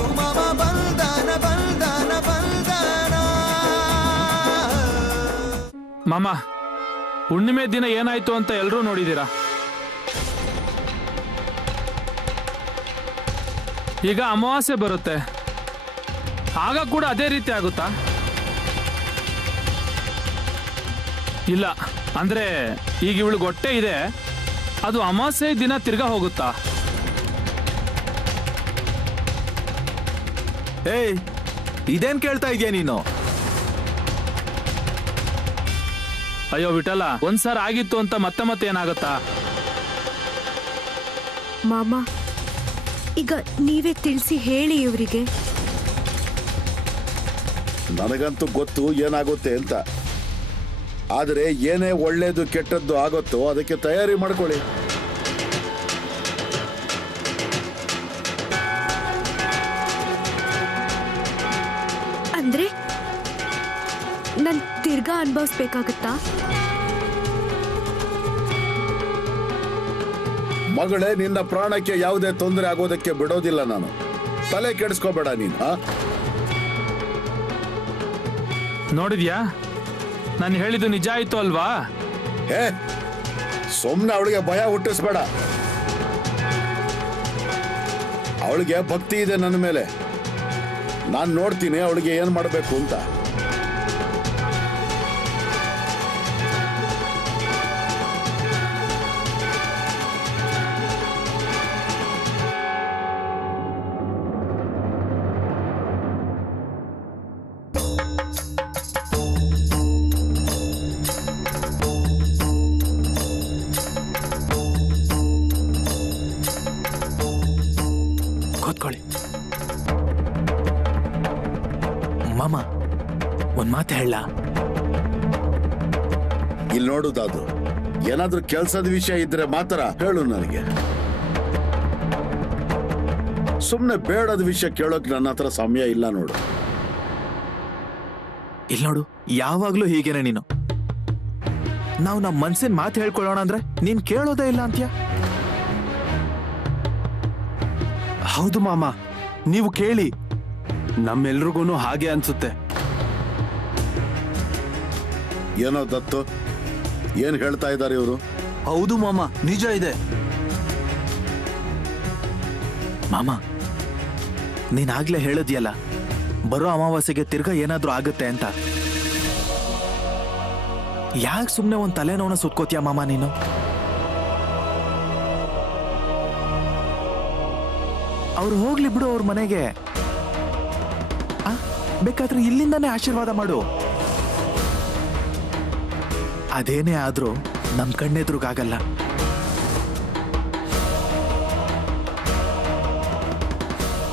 ಬಂತು ಮಾಮ ಬಲ್ದಾನ ಬಲ್ದಾನ ಬಲ್ದಾನ. ಮಾಮ, ಹುಣ್ಣಿಮೆ ದಿನ ಏನಾಯ್ತು ಅಂತ ಎಲ್ಲರೂ ನೋಡಿದೀರಾ. ಈಗ ಅಮಾವಾಸ್ಯೆ ಬರುತ್ತೆ, ಆಗ ಕೂಡ ಅದೇ ರೀತಿ ಆಗುತ್ತಾ? ಇಲ್ಲ ಅಂದ್ರೆ ಈಗ ಇವಳಿಗೆ ಹೊಟ್ಟೆ ಇದೆ, ಅದು ಅಮಾವಾಸ್ಯೆ ದಿನ ತಿರ್ಗಾ ಹೋಗುತ್ತಾ? ಏಯ್, ಇದೇನ್ ಕೇಳ್ತಾ ಇದೀಯ ನೀನು? ಅಯ್ಯೋ ವಿಠಲ, ಒಂದ್ಸಾರ ಆಗಿತ್ತು ಅಂತ ಮತ್ತೆ ಮತ್ತೆ ಏನಾಗುತ್ತಾ? ಮಾಮ, ಈಗ ನೀವೇ ತಿಳಿಸಿ ಹೇಳಿ ಇವರಿಗೆ. ನನಗಂತೂ ಗೊತ್ತು ಏನಾಗುತ್ತೆ ಅಂತ. ಆದರೆ ಏನೇ ಒಳ್ಳೇದು ಕೆಟ್ಟದ್ದು ಆಗುತ್ತೋ ಅದಕ್ಕೆ ತಯಾರಿ ಮಾಡ್ಕೊಳ್ಳಿ. ಅಂದ್ರೆ ನನ್ ತಿರ್ಗಾ ಅನುಭವಿಸ್ಬೇಕಾಗತ್ತಾ? ಮಗಳೇ, ನಿನ್ನ ಪ್ರಾಣಕ್ಕೆ ಯಾವುದೇ ತೊಂದರೆ ಆಗೋದಕ್ಕೆ ಬಿಡೋದಿಲ್ಲ ನಾನು. ತಲೆ ಕೆಡಿಸ್ಕೋಬೇಡ ನೀನು. ನೋಡಿದ್ಯಾ, ನಾನು ಹೇಳಿದ್ದು ನಿಜ ಆಯ್ತು ಅಲ್ವಾ? ಏ, ಸುಮ್ಮನೆ ಅವಳಿಗೆ ಭಯ ಹುಟ್ಟಿಸ್ಬೇಡ. ಅವಳಿಗೆ ಭಕ್ತಿ ಇದೆ ನನ್ನ ಮೇಲೆ. ನಾನು ನೋಡ್ತೀನಿ ಅವಳಿಗೆ ಏನ್ ಮಾಡಬೇಕು ಅಂತ. ಕೂತ್ಕೊಳ್ಳಿ. ಮಾಮ, ಒಂದ್ ಮಾತು ಹೇಳ. ಇಲ್ಲಿ ನೋಡುದಾದು, ಏನಾದ್ರೂ ಕೆಲ್ಸದ ವಿಷಯ ಇದ್ರೆ ಮಾತ್ರ ಹೇಳು ನನಗೆ. ಸುಮ್ನೆ ಬೇಡದ ವಿಷಯ ಕೇಳೋಕ್ ನನ್ನ ಹತ್ರ ಸಮಯ ಇಲ್ಲ ನೋಡು. ಇಲ್ಲಿ ನೋಡು, ಯಾವಾಗ್ಲೂ ಹೀಗೇನೆ ನೀನು. ನಾವು ನಮ್ಮ ಮನ್ಸಿನ ಮಾತು ಹೇಳ್ಕೊಳ್ಳೋಣ ಅಂದ್ರೆ ನೀನ್ ಕೇಳೋದೇ ಇಲ್ಲ ಅಂತ್ಯ. ಹೌದು ಮಾಮ, ನೀವು ಕೇಳಿ. ನಮ್ಮೆಲ್ರಿಗೂ ಹಾಗೆ ಅನ್ಸುತ್ತೆ. ಏನೋ ದತ್ತು, ಏನ್ ಹೇಳ್ತಾ ಇದ್ದಾರೆ ಇವರು? ಹೌದು ಮಾಮ, ನಿಜ ಇದೆ. ಮಾಮ, ನೀನಾಗ್ಲೇ ಹೇಳಿದ್ಯಲ್ಲ, ಬರೋ ಅಮಾವಾಸ್ಯೆಗೆ ತಿರ್ಗಾ ಏನಾದ್ರೂ ಆಗುತ್ತೆ ಅಂತ. ಯಾಕೆ ಸುಮ್ನೆ ಒಂದ್ ತಲೆನೋವನ್ನ ಸುತ್ಕೋತೀಯ ಮಾಮ ನೀನು? ಅವ್ರು ಹೋಗ್ಲಿ ಬಿಡು ಅವ್ರ ಮನೆಗೆ. ಬೇಕಾದ್ರೆ ಇಲ್ಲಿಂದಾನೇ ಆಶೀರ್ವಾದ ಮಾಡು. ಅದೇನೇ ಆದ್ರೂ ನಮ್ ಕಣ್ಣೆದ್ರಿಗಾಗಲ್ಲ.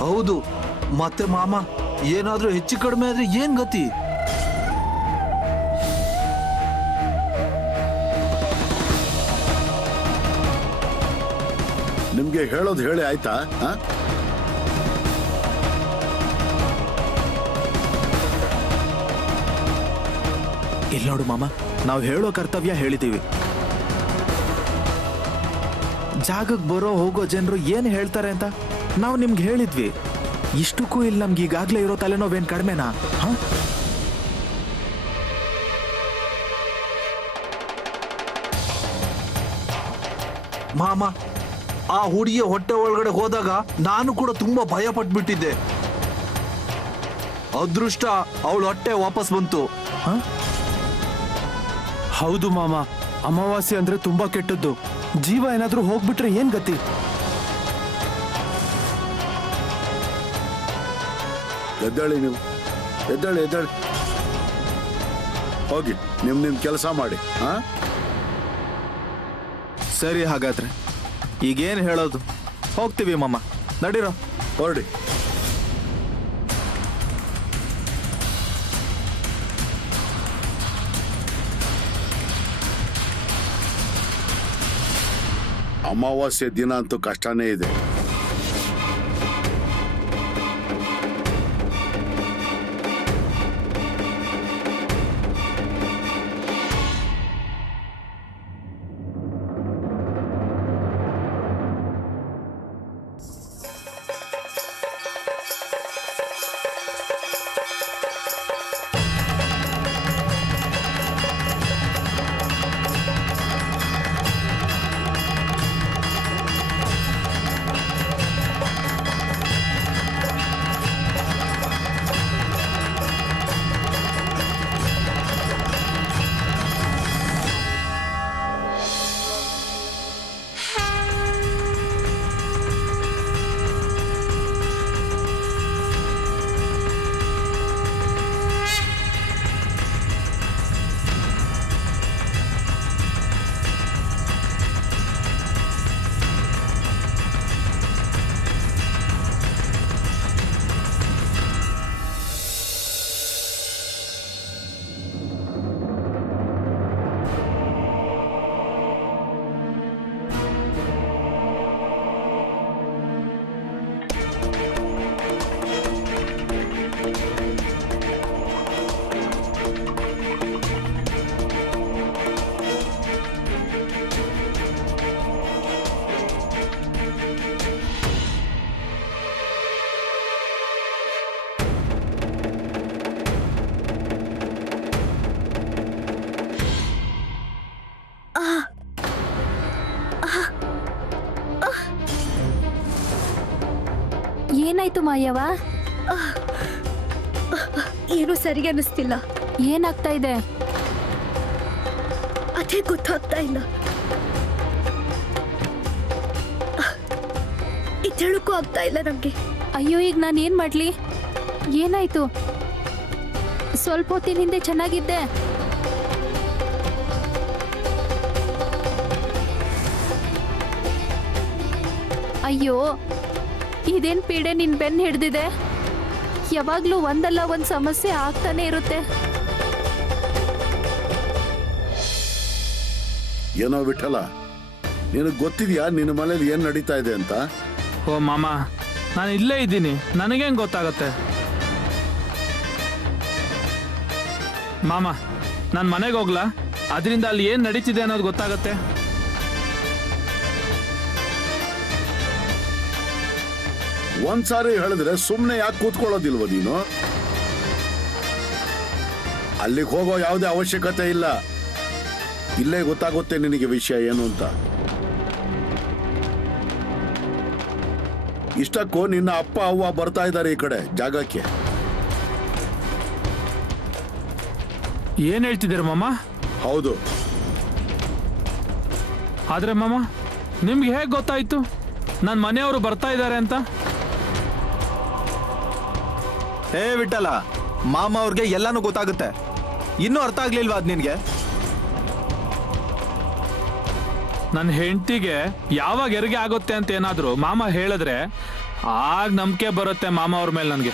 ಹೌದು. ಮತ್ತೆ ಮಾಮ, ಏನಾದ್ರೂ ಹೆಚ್ಚು ಕಡಿಮೆ ಆದ್ರೆ ಏನ್ ಗತಿ? ನಿಮ್ಗೆ ಹೇಳೋದು ಹೇಳಿ ಆಯ್ತಾ? ಇಲ್ಲಿ ನೋಡು ಮಾಮ, ನಾವು ಹೇಳೋ ಕರ್ತವ್ಯ ಹೇಳಿದೀವಿ. ಜಾಗಕ್ಕೆ ಬರೋ ಹೋಗೋ ಜನರು ಏನ್ ಹೇಳ್ತಾರೆ ಅಂತ ನಾವು ನಿಮ್ಗೆ ಹೇಳಿದ್ವಿ. ಇಷ್ಟಕ್ಕೂ ಇಲ್ಲಿ ನಮ್ಗೆ ಈಗಾಗ್ಲೇ ಇರೋ ತಲೆನೋವೇನ್ ಕಡಿಮೆನಾ? ಮಾಮ, ಆ ಹುಡುಗಿಯ ಹೊಟ್ಟೆ ಒಳಗಡೆ ಹೋದಾಗ ನಾನು ಕೂಡ ತುಂಬಾ ಭಯ ಪಟ್ಬಿಟ್ಟಿದ್ದೆ. ಅದೃಷ್ಟ ಅವಳ ಹೊಟ್ಟೆ ವಾಪಸ್ ಬಂತು. ಹೌದು ಮಾಮ, ಅಮಾವಾಸ್ಯೆ ಅಂದ್ರೆ ತುಂಬಾ ಕೆಟ್ಟದ್ದು. ಜೀವ ಏನಾದ್ರೂ ಹೋಗ್ಬಿಟ್ರೆ ಏನ್ ಗತಿ? ಎದ್ದೇಳಿ ನೀವು, ಎದ್ದೇಳಿ ಎದ್ದೇಳಿ, ಹೋಗಿ ನಿಮ್ ಕೆಲಸ ಮಾಡಿ. ಸರಿ, ಹಾಗಾದ್ರೆ ಈಗೇನು ಹೇಳೋದು? ಹೋಗ್ತೀವಿ ಮಾಮ, ನಡೀರೋ, ಹೊರಡಿ. ಅಮಾವಾಸ್ಯೆ ದಿನ ಅಂತೂ ಕಷ್ಟನೇ ಇದೆ. ಏನಾಯ್ತು ಮಾಯವ್ವ? ಏನೂ ಸರಿ ಅನ್ನಿಸ್ತಿಲ್ಲ. ಏನಾಗ್ತಾ ಇದೆ? ಅದೇ ಗೊತ್ತಾಗ್ತಾ ಇಲ್ಲ. ಇದೇಳಕ್ಕೂ ಆಗ್ತಾ ಇಲ್ಲ ನಂಗೆ. ಅಯ್ಯೋ, ಈಗ ನಾನು ಏನ್ ಮಾಡ್ಲಿ? ಏನಾಯ್ತು? ಸ್ವಲ್ಪ ಹೊತ್ತಿನ ಹಿಂದೆ ಚೆನ್ನಾಗಿದ್ದೆ. ಅಯ್ಯೋ, ಇದೇನ್ ಪೀಡೆ ನಿನ್ ಬೆನ್ ಹಿಡ್ದಿದೆ? ಯಾವಾಗ್ಲೂ ಒಂದಲ್ಲ ಒಂದ್ ಸಮಸ್ಯೆ ಆಗ್ತಾನೆ ಇರುತ್ತೆ. ಏನೋ ವಿಠಲ, ನಿನಗೆ ಗೊತ್ತಿದ್ಯಾ ನಿನ್ನ ಮನೇಲಿ ಏನ್ ನಡೀತಾ ಇದೆ ಅಂತ? ಓ ಮಾಮ, ನಾನು ಇಲ್ಲೇ ಇದ್ದೀನಿ, ನನಗೇನು ಗೊತ್ತಾಗತ್ತೆ? ಮಾಮ, ನಾನು ಮನೆಗೆ ಹೋಗ್ಲಾ? ಅದರಿಂದ ಅಲ್ಲಿ ಏನು ನಡೀತಿದೆ ಅನ್ನೋದು ಗೊತ್ತಾಗತ್ತೆ. ಒಂದ್ಸಾರಿ ಹೇಳಿದ್ರೆ ಸುಮ್ಮನೆ ಯಾಕೆ ಕೂತ್ಕೊಳ್ಳೋದಿಲ್ವ ನೀನು? ಅಲ್ಲಿಗೆ ಹೋಗೋ ಯಾವುದೇ ಅವಶ್ಯಕತೆ ಇಲ್ಲ. ಇಲ್ಲೇ ಗೊತ್ತಾಗುತ್ತೆ ನಿನಗೆ ವಿಷಯ ಏನು ಅಂತ. ಇಷ್ಟಕ್ಕೂ ನಿನ್ನ ಅಪ್ಪ ಅವ್ವ ಬರ್ತಾ ಇದ್ದಾರೆ ಈ ಕಡೆ ಜಾಗಕ್ಕೆ. ಏನು ಹೇಳ್ತಿದ್ದೀರ ಮಾಮ? ಹೌದು. ಆದ್ರೆ ಮಾಮ, ನಿಮ್ಗೆ ಹೇಗೆ ಗೊತ್ತಾಯ್ತು ನನ್ನ ಮನೆಯವರು ಬರ್ತಾ ಇದ್ದಾರೆ ಅಂತ? ಹೇ ವಿಠಲ, ಮಾಮ ಅವ್ರಿಗೆ ಎಲ್ಲಾನು ಗೊತ್ತಾಗುತ್ತೆ. ಇನ್ನೂ ಅರ್ಥ ಆಗ್ಲಿಲ್ವಾ ಅದ್ ನಿನ್ಗೆ? ನನ್ನ ಹೆಂಡತಿಗೆ ಯಾವಾಗ ಹೆರಿಗೆ ಆಗುತ್ತೆ ಅಂತ ಏನಾದ್ರು ಮಾಮ ಹೇಳಿದ್ರೆ ಆಗ ನಂಬಿಕೆ ಬರುತ್ತೆ ಮಾಮ ಅವ್ರ ಮೇಲೆ ನನಗೆ.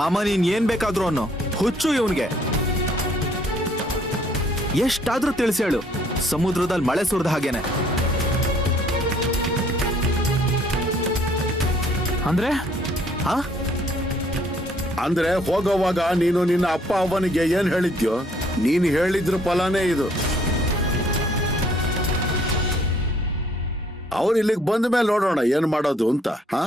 ಮಾಮ ನೀನ್ ಏನ್ ಬೇಕಾದ್ರೂ ಅನ್ನೋ, ಹುಚ್ಚು ಇವನ್ಗೆ. ಎಷ್ಟಾದ್ರೂ ತಿಳಿಸಿ ಹೇಳು, ಸಮುದ್ರದಲ್ಲಿ ಮಳೆ ಸುರಿದ ಹಾಗೇನೆ. ಅಂದ್ರೆ ಹಾ, ಅಂದ್ರೆ ಹೋಗೋವಾಗ ನೀನು ನಿನ್ನ ಅಪ್ಪ ಅವ್ವನಿಗೆ ಏನ್ ಹೇಳಿದ್ಯೋ ನೀನು ಹೇಳಿದ್ರ ಫಲನೇ ಇದು. ಅವ್ರು ಇಲ್ಲಿಗೆ ಬಂದ ಮೇಲೆ ನೋಡೋಣ ಏನ್ ಮಾಡೋದು ಅಂತ. ಹಾ,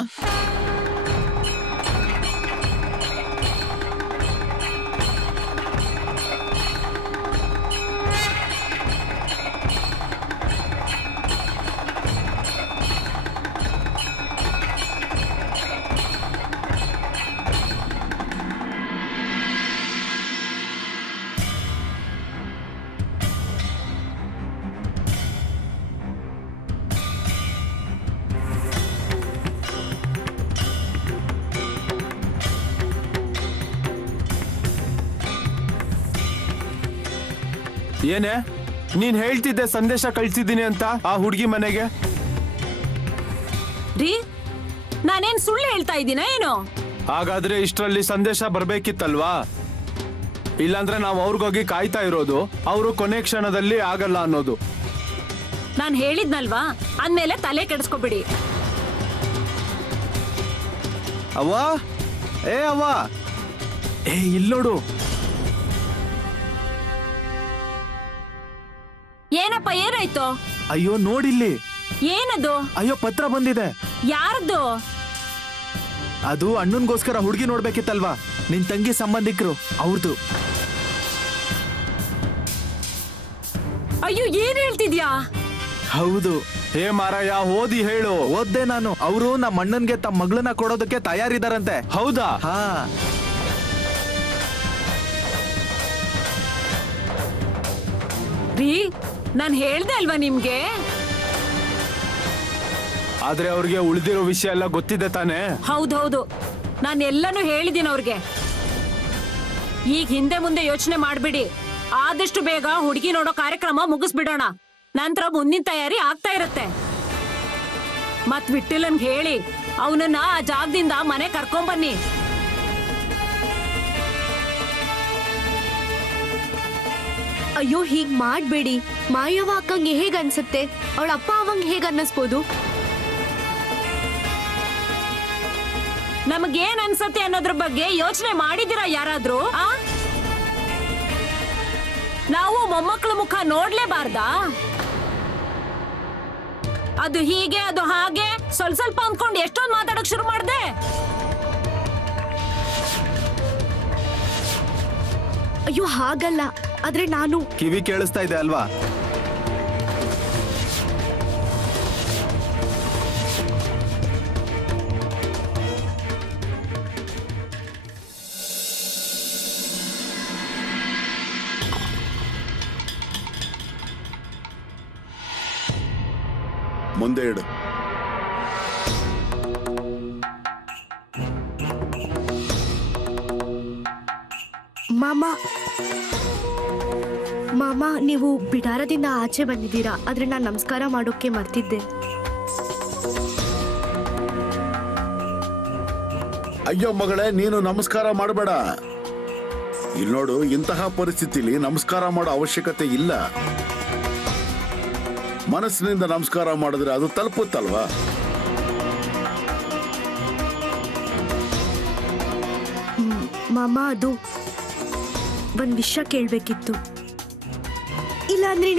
ಏನೇ ನೀನ್ ಹೇಳ್ತಿದ್ದೆ ಸಂದೇಶ ಕಳ್ಸಿದ್ದೀನಿ ಅಂತ ಆ ಹುಡುಗಿ ಮನೆಗೆ? ರೀ, ನಾನೇನ್ ಸುಳ್ಳು ಹೇಳ್ತಾ ಇದ್ದೀನ ಏನೋ? ಹಾಗಾದ್ರೆ ಇಷ್ಟರಲ್ಲಿ ಸಂದೇಶ ಬರ್ಬೇಕಿತ್ತಲ್ವಾ? ಇಲ್ಲಾಂದ್ರೆ ನಾವು ಅವ್ರಿಗೋಗಿ ಕಾಯ್ತಾ ಇರೋದು, ಅವರು ಕೊನೆ ಕ್ಷಣದಲ್ಲಿ ಆಗಲ್ಲ ಅನ್ನೋದು. ನಾನ್ ಹೇಳಿದ್ನಲ್ವಾ, ಅಂದ್ಮೇಲೆ ತಲೆ ಕೆಡಿಸ್ಕೊಬಿಡಿ. ಅವ್ವ, ಏ ಅವ್ವ, ಏ ಇಲ್ಲೋಡು. ಏನಪ್ಪ, ಏನಾಯ್ತು? ಅಯ್ಯೋ ನೋಡಿಲ್ಲಿ. ಏನದು? ಅಯ್ಯೋ ಪತ್ರ ಬಂದಿದೆ. ಯಾರದ್ದು? ಅದು ಅಣ್ಣನ್ಗೋಸ್ಕರ ಹುಡುಗಿ ನೋಡ್ಬೇಕಿತ್ತಲ್ವಾ, ನಿನ್ ತಂಗಿ ಸಂಬಂಧಿಕರು ಅವ್ರದ್ದು. ಅಯ್ಯೋ, ಏನ್ ಹೇಳ್ತಿದ್ಯಾ? ಹೌದು. ಹೇ ಮಾರಾಯ, ಓದಿ ಹೇಳು. ಓದ್ದೆ ನಾನು. ಅವರು ನಮ್ಮ ಅಣ್ಣನ್ಗೆ ತಮ್ಮ ಮಗಳನ್ನ ಕೊಡೋದಕ್ಕೆ ತಯಾರಿದಾರಂತೆ. ಹೌದಾ? ಹಾ. ರೀ, ನಾನ್ ಹೇಳ್ದೆ ಅಲ್ವಾ ನಿಮ್ಗೆ? ಆದ್ರೆ ಅವ್ರಿಗೆ ಉಳಿದಿರೋ ವಿಷಯ ಎಲ್ಲ ಗೊತ್ತಿದೆ ತಾನೇ? ಹೌದೌದು, ನಾನು ಎಲ್ಲಾನು ಹೇಳಿದ್ದೀನಿ ಅವ್ರಿಗೆ. ಈಗ ಹಿಂದೆ ಮುಂದೆ ಯೋಚನೆ ಮಾಡ್ಬಿಡಿ. ಆದಷ್ಟು ಬೇಗ ಹುಡುಗಿ ನೋಡೋ ಕಾರ್ಯಕ್ರಮ ಮುಗಿಸ್ಬಿಡೋಣ. ನಂತರ ಮುಂದಿನ ತಯಾರಿ ಆಗ್ತಾ ಇರುತ್ತೆ. ಮತ್ ವಿಠಲನ್ಗೆ ಹೇಳಿ ಅವನನ್ನ ಆ ಜಾಗದಿಂದ ಮನೆ ಕರ್ಕೊಂಬನ್ನಿ. ಅಯ್ಯೋ, ಹೀಗ್ ಮಾಡ್ಬೇಡಿ. ಮಾಯವ್ವ ಅಕ್ಕಂಗೆ ಹೇಗ್ ಅನ್ಸುತ್ತೆ? ಅವಳ ಅಪ್ಪ ಅವಂಗೆ ಹೇಗ್ ಅನ್ನಿಸ್ಬೋದು? ನಮಗೇನ್ ಅನ್ಸತ್ತೆ ಅನ್ನೋದ್ರ ಬಗ್ಗೆ ಯೋಚನೆ ಮಾಡಿದಿರಾ ಯಾರಾದ್ರೂ? ನಾವು ಮೊಮ್ಮಕ್ಕಳ ಮುಖ ನೋಡ್ಲೇಬಾರ್ದಾ? ಅದು ಹೀಗೆ, ಅದು ಹಾಗೆ, ಸ್ವಲ್ಪ ಸ್ವಲ್ಪ ಅಂದ್ಕೊಂಡು ಎಷ್ಟೊಂದು ಮಾತಾಡಕ್ ಶುರು ಮಾಡ್ದೆ. ಅಯ್ಯೋ ಹಾಗಲ್ಲ, ಆದ್ರೆ ನಾನು ಕಿವಿ ಕೇಳಿಸ್ತಾ ಇದೆ ಅಲ್ವಾ? ಮುಂದೆ ಇಡು. ಮಾಮ ಮಾಮ ನೀವು ಬಿಡಾರದಿಂದ ಆಚೆ ಬಂದಿದ್ದೀರಾ, ಆದ್ರೆ ನಾನು ನಮಸ್ಕಾರ ಮಾಡೋಕೆ ಮರ್ತಿದ್ದೆ. ಅಯ್ಯೋ ಮಗಳೇ, ನೀನು ನಮಸ್ಕಾರ ಮಾಡಬೇಡ. ಇಲ್ಲಿ ನೋಡು, ಇಂತಹ ಪರಿಸ್ಥಿತಿಲಿ ನಮಸ್ಕಾರ ಮಾಡೋ ಅವಶ್ಯಕತೆ ಇಲ್ಲ. ಮನಸ್ಸಿನಿಂದ ನಮಸ್ಕಾರ ಮಾಡಿದ್ರೆ ಅದು ತಲುಪುತ್ತಲ್ವಾ? ಮಾಮ, ಅದು ಒಂದ್ ವಿಷಯ ಕೇಳ್ಬೇಕಿತ್ತು. ಇಲ್ಲ ಅಂದ್ರೆ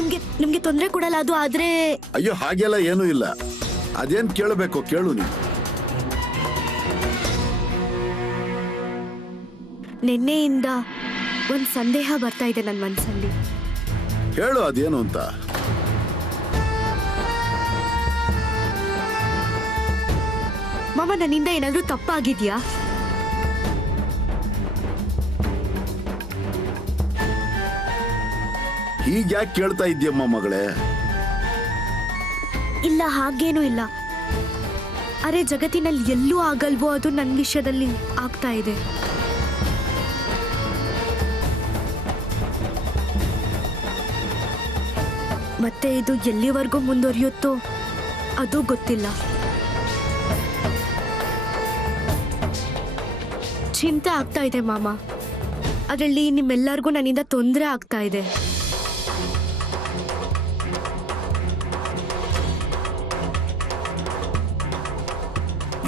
ನಿಮ್ಗೆ ತೊಂದರೆ ಕೊಡಲ್ಲ ಅದು, ಆದ್ರೆ ಅಯ್ಯೋ ಹಾಗೆಲ್ಲ ಏನೂ ಇಲ್ಲ. ಅದೇನ್ ಕೇಳಬೇಕು ಕೇಳು ನೀನು. ನಿನ್ನೆಯಿಂದ ಒಂದ್ ಸಂದೇಹ ಬರ್ತಾ ಇದೆ ನನ್ನ ಮನ್ಸಲ್ಲಿ. ಹೇಳು ಅದೇನು ಅಂತ. ಮಾಮ, ನನ್ನಿಂದ ಏನಾದ್ರೂ ತಪ್ಪಾಗಿದ್ಯಾ? ಹೀಗ್ಯಾಕೆ ಕೇಳ್ತಾ ಇದ್ಯಮ್ಮ ಮಗಳೇ? ಇಲ್ಲ, ಹಾಗೇನೂ ಇಲ್ಲ. ಅರೆ, ಜಗತ್ತಿನಲ್ಲಿ ಎಲ್ಲೂ ಆಗಲ್ವೋ ಅದು ನನ್ನ ವಿಷಯದಲ್ಲಿ ಆಗ್ತಾ ಇದೆ. ಮತ್ತೆ ಇದು ಎಲ್ಲಿವರೆಗೂ ಮುಂದುವರಿಯುತ್ತೋ ಅದು ಗೊತ್ತಿಲ್ಲ. ಚಿಂತೆ ಆಗ್ತಾ ಇದೆ ಮಾಮ. ಅದರಲ್ಲಿ ನಿಮ್ಮೆಲ್ಲರಿಗೂ ನನ್ನಿಂದ ತೊಂದರೆ ಆಗ್ತಾ ಇದೆ.